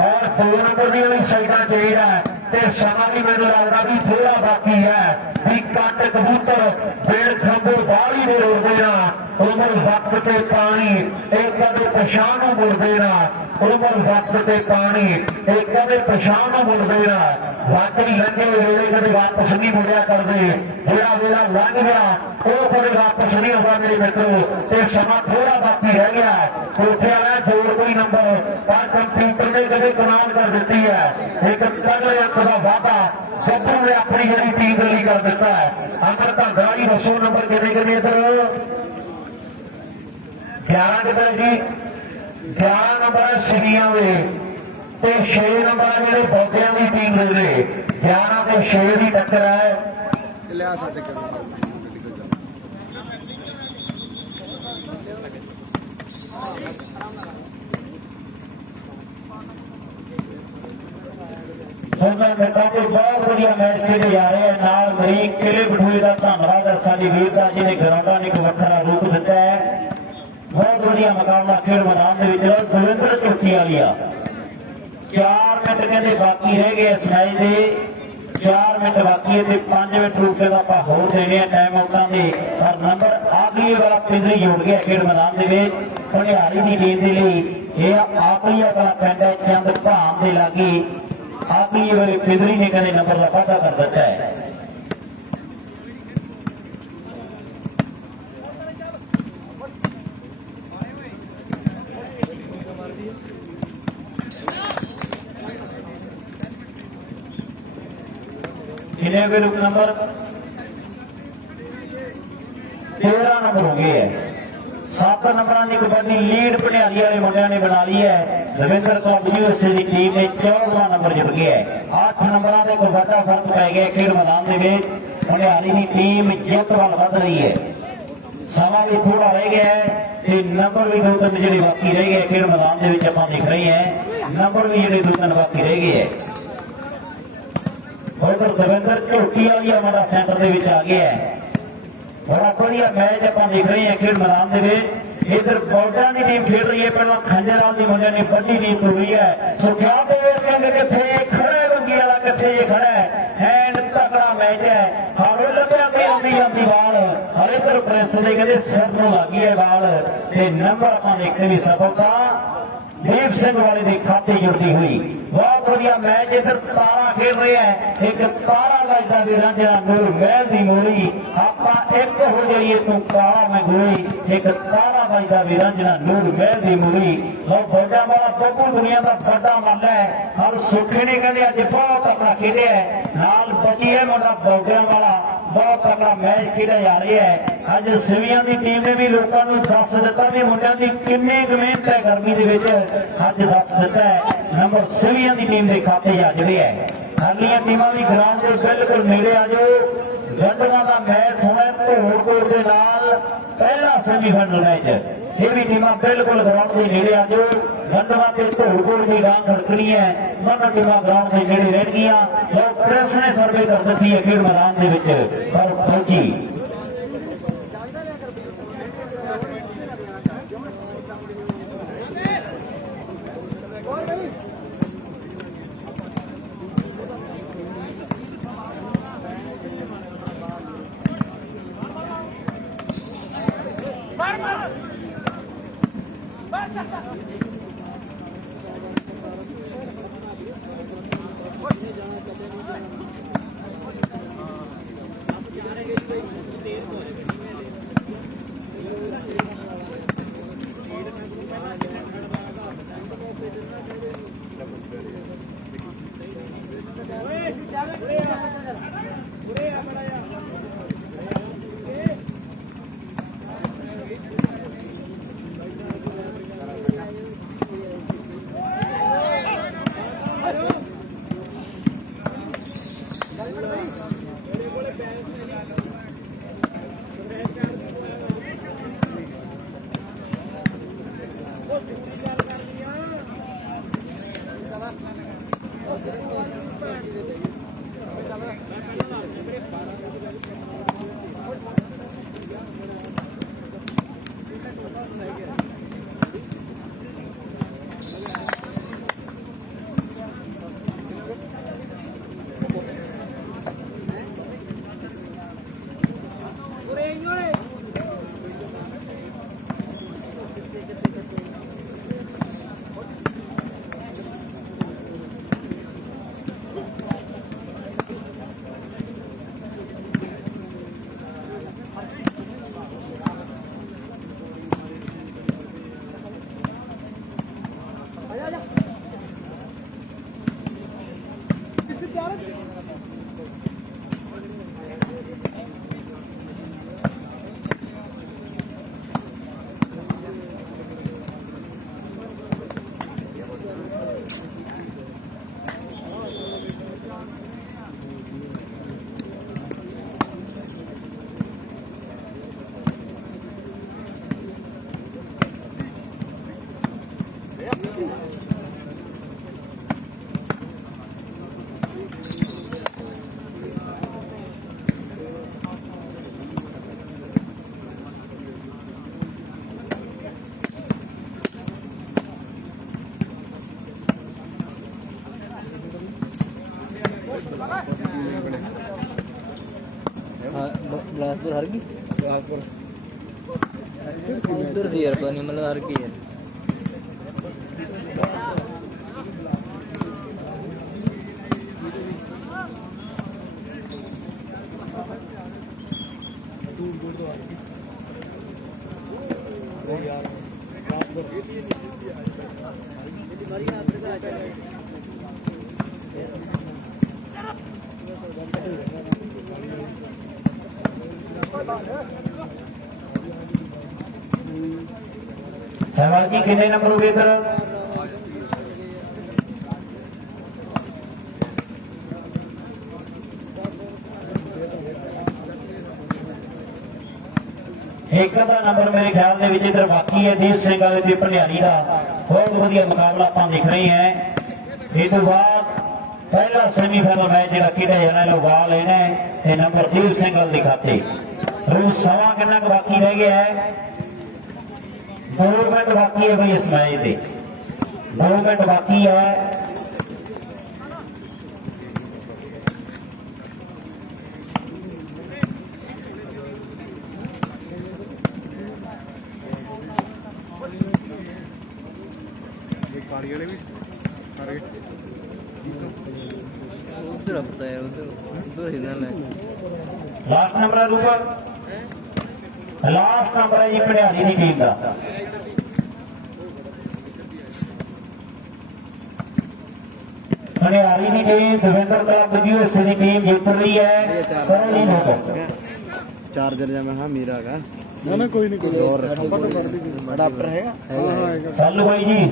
ਔਰ 2 ਨੰਬਰ ਦੀਆਂ ਵੀ ਸਾਈਡਾਂ ਤੇਜ਼ ਹੈ ਤੇ ਸਮਾਂ ਵੀ ਮੈਨੂੰ ਲੱਗਦਾ ਵੀ ਥੋੜਾ ਬਾਕੀ ਹੈ ਵੀ ਕੱਟ ਕਬੂਤਰ ਬੇੜ ਖੰਭੇ ਬਾਹਲੀ ਦੇ ਰੋਕਦੇ ਨਾ ਉਮਰ ਵਕਤ ਤੇ ਪਾਣੀ ਇਹ ਕਦੇ ਪਛਾਣ ਨੂੰ ਮੁੜਦੇ ਨਾ ਉਮਰ ਵਕਤ ਤੇ ਪਾਣੀ ਇਹ ਕਦੇ ਪਛਾਣ ਨੂੰ ਮੁੜਦੇ ਨਾ ਵਾਕਈ ਲੰਘੇ ਵੇਲੇ ਕਦੇ ਵਾਪਸ ਨਹੀਂ ਮੁੜਿਆ ਕਰਦੇ। ਜਿਹੜਾ ਵੇਲਾ ਲੰਘ ਗਿਆ ਉਹ ਕਦੇ ਵਾਪਸ ਨਹੀਂ ਆਉਂਦਾ ਮੇਰੇ ਮਿੱਤਰੋ ਤੇ ਸਮਾਂ ਥੋੜਾ ਬਾਕੀ ਰਹਿ ਗਿਆ। ਕੋਠੇ ਵਾਲਾ ਜੋੜ ਕੋਈ ਨੰਬਰ ਪਰ ਕੰਪਿਊਟਰ ਨੇ ਕਦੇ ਕਮਾਲ ਕਰ ਦਿੱਤੀ ਹੈ। ਇੱਕ ਤਗੜੇ ਅੰਕ ਦਾ ਵਾਅਦਾ ਬੱਬੂ ਨੇ ਆਪਣੀ ਜਿਹੜੀ ਟੀਮ ਲਈ ਕਰ ਦਿੱਤਾ ਹੈ। ਅੰਦਰ ਧਾਗਾ ਵਾਲੀ ਦੱਸੋ ਨੰਬਰ ਕਿੰਨੇ ਇੱਧਰ 11 ਕਿਤੇ ਜੀ 11 ਨੰਬਰ ਸਿਵੀਆਂ ਦੇ ਤੇ 6 ਨੰਬਰ ਜਿਹੜੇ ਬੌਕਿਆਂ ਦੀ ਟੀਮ ਦੇ ਨੇ 11 ਤੇ 6 ਦੀ ਟੱਕਰ ਹੈ। ਲਿਆ ਸਾਡੇ ਕੋਲ ਉਹਨਾਂ ਮਿੰਟਾਂ ਦੇ ਬਹੁਤ ਵਧੀਆ ਮੈਚ ਖੇਡੇ ਜਾ ਰਹੇ ਆ। ਨਾਲ ਮਰੀਕ ਕਿਲੇ ਬਠੂਏ ਦਾ ਧੰਨਵਾਦ ਹੈ ਸਾਡੀ ਵੀਰਤਾ ਜਿਹਨੇ ਗਰਾਊਂਡਾਂ ਨੂੰ ਇੱਕ ਵੱਖਰਾ ਰੂਪ ਦਿੱਤਾ ਹੈ। ਬਹੁਤ ਵਧੀਆ ਮੁਕਾਬਲਾ ਖੇਡ ਮੈਦਾਨ ਦੇ ਵਿੱਚ ਦਵਿੰਦਰ ਝੋਟੀ ਵਾਲੀਆ 4 ਮਿੰਟ ਕਹਿੰਦੇ ਬਾਕੀ ਰਹਿ ਗਏ ਇਸ ਮੈਚ ਦੇ 4 ਮਿੰਟ ਬਾਕੀ ਹੈ ਤੇ 5 ਮਿੰਟ ਰੁਕ ਕੇ ਆਪਾਂ ਹੋਰ ਦੇਣੇ ਆ ਟਾਈਮ ਆਊਟਾਂ ਦੇ। ਪਰ ਨੰਬਰ ਆਖਰੀ ਵਾਲਾ ਪਿੰਡਰੀ ਜੁੜ ਗਿਆ ਖੇਡ ਮੈਦਾਨ ਦੇ ਵਿੱਚ ਭੰਡਿਆਰੀ ਦੀ ਟੀਮ ਦੇ ਲਈ। ਇਹ ਆਖਰੀ ਵਾਲਾ ਪਿੰਡ ਹੈ ਚੰਦ ਭਾਮ ਦੇ ਲਾਗੇ। ਆਖਰੀ ਵਾਲੇ ਪਿੰਡਰੀ ਨੇ ਕਹਿੰਦੇ ਨੰਬਰ ਦਾ ਵਾਧਾ ਕਰ ਦਿੱਤਾ ਹੈ। कितने भी रुक नंबर 13 नंबर हो गए है। 7 नंबर की कबड्डी लीड भंडियारी वाले मुंडिया ने बना ली है। रविंद्र क्लब यूएसए की टीम ने 14वां नंबर जुड़ गया है। 8 नंबर से कोई बड़ा फर्क पै गया खेल मैदान में भंडियारी की टीम जित वाल वध रही है। समा भी थोड़ा रह गया है नंबर भी 2-3 जो बाकी रह गए खेल मैदान के देख रहे हैं। नंबर भी जो 2-3 बाकी रह गए है। उधर दविंदर झोटी वाली हमारा सेंटर के आ गया है। बड़ा बढ़िया मैच आप देख रहे हैं खेल मैदान के। इधर बौडा की टीम खेल रही है। पहला खंजराल की मुंडे ने बड़ी टीम हुई है। सुख्याल कितने खड़े बंगी वाला कितने खड़ा है तगड़ा मैच है। हारे लभ्या के आती जाती बाल हर इधर प्रेस ने कहते सिर में लगी है बाल नंबर आप देखने भी सफलता देव सिंह वाले के खाते जुड़ती हुई। बहुत बढ़िया मैच इधर तारा खेल रहे हैं। एक तारा लगता भी रंजना नूर महल की मूली आप एक हो जाइए तू काला मैं गोली एक तारा बजता भी रंजना नूर महल की मूली। और बड़ा वाला बब्बू दुनिया का बड़ा मल है। और सुखी ने कहते अज बहुत अपना खेले है नाल बची है मुंडा बौडिया वाला बहुत अपना मैच खेले जा रही है। अज सिविया की टीम ने भी लोगों को दस दिता भी मुंडिया की किन्नी मेहनत है गर्मी के अज दस दिता है। नंबर सिविया की टीम के खाते जा जुड़े है। अगलियां टीमां भी ग्राउंड के बिल्कुल नेड़े आ जाओ। गंडवा का मैच होना धौलपुर के नाल पहला सेमीफाइनल मैच ये भी टीमां बिल्कुल ग्राउंड के नेड़े आ जाओ। गंडवा के धौलपुर की राह खड़कनी है। दोनों टीमां ग्राउंड के नेड़े रह गई। लोग प्रेस ने सर्वे कर दी है खेल मैदान के फौजी हाँ बिलासपुर हर गई ਬਿਲਾਸਪੁਰ उधर से यार पता नहीं मतलब हर गई है सहवाग जी कितने नंबर हो गए इधर? एक अद्धा नंबर मेरे ख्याल ਦੇ ਵਿੱਚ ਇਧਰ ਬਾਕੀ ਹੈ ਦੀਪ ਸਿੰਘ ਵਾਲੇ ਤੇ ਭੰਡਿਆਰੀ ਦਾ ਬਹੁਤ ਵਧੀਆ ਮੁਕਾਬਲਾ ਆਪਾਂ ਦੇਖ ਰਹੇ ਹਾਂ। ਇਹ ਤੋਂ ਬਾਅਦ ਪਹਿਲਾ ਸੈਮੀਫਾਈਨਲ ਮੈਚ ਜਿਹੜਾ ਖੇਡਿਆ ਜਾਣਾ ਲਗਾ ਲੈਣਾ ਤੇ ਨੰਬਰ ਦੀਪ ਸਿੰਘ ਵਾਲੇ ਦੇ ਖਾਤੇ ਰੂਹ ਸਵਾ ਕਿੰਨਾ ਕੁ ਬਾਕੀ ਰਹਿ ਗਿਆ ਹੈ? 2 ਮਿੰਟ ਬਾਕੀ ਹੈ ਬਈ ਇਸ ਮੈਚ ਦੇ 2 ਮਿੰਟ ਬਾਕੀ ਹੈ। ਕਾਲੀ ਵਾਲੇ ਵੀ ਸਾਰੇ उधर पता है उधर उधर ही ना ले ਲਾਸਟ ਨੰਬਰ ਹੈ ਰੂਪਾ ਲਾਸਟ ਨੰਬਰ ਹੈ ਜੀ ਭੰਡਿਆਰੀ ਦੀ ਟੀਮ ਦਾ। ਭੰਡਿਆਰੀ ਦੀ ਟੀਮ ਦਵਿੰਦਰ ਕਲੱਬ ਯੂਐਸਏ ਦੀ ਟੀਮ ਜਿੱਤ ਰਹੀ ਹੈ। ਪਹਿਲੀ ਨੋਟ ਚਾਰਜਰ ਜਾਂ ਮੈਂ ਹਾਂ ਮੇਰਾ ਹੈਗਾ ਨਾ ਕੋਈ ਨਹੀਂ ਕੋਈ ਹੋਰ ਅਡਾਪਟਰ ਹੈਗਾ ਚੱਲ ਬਾਈ ਜੀ।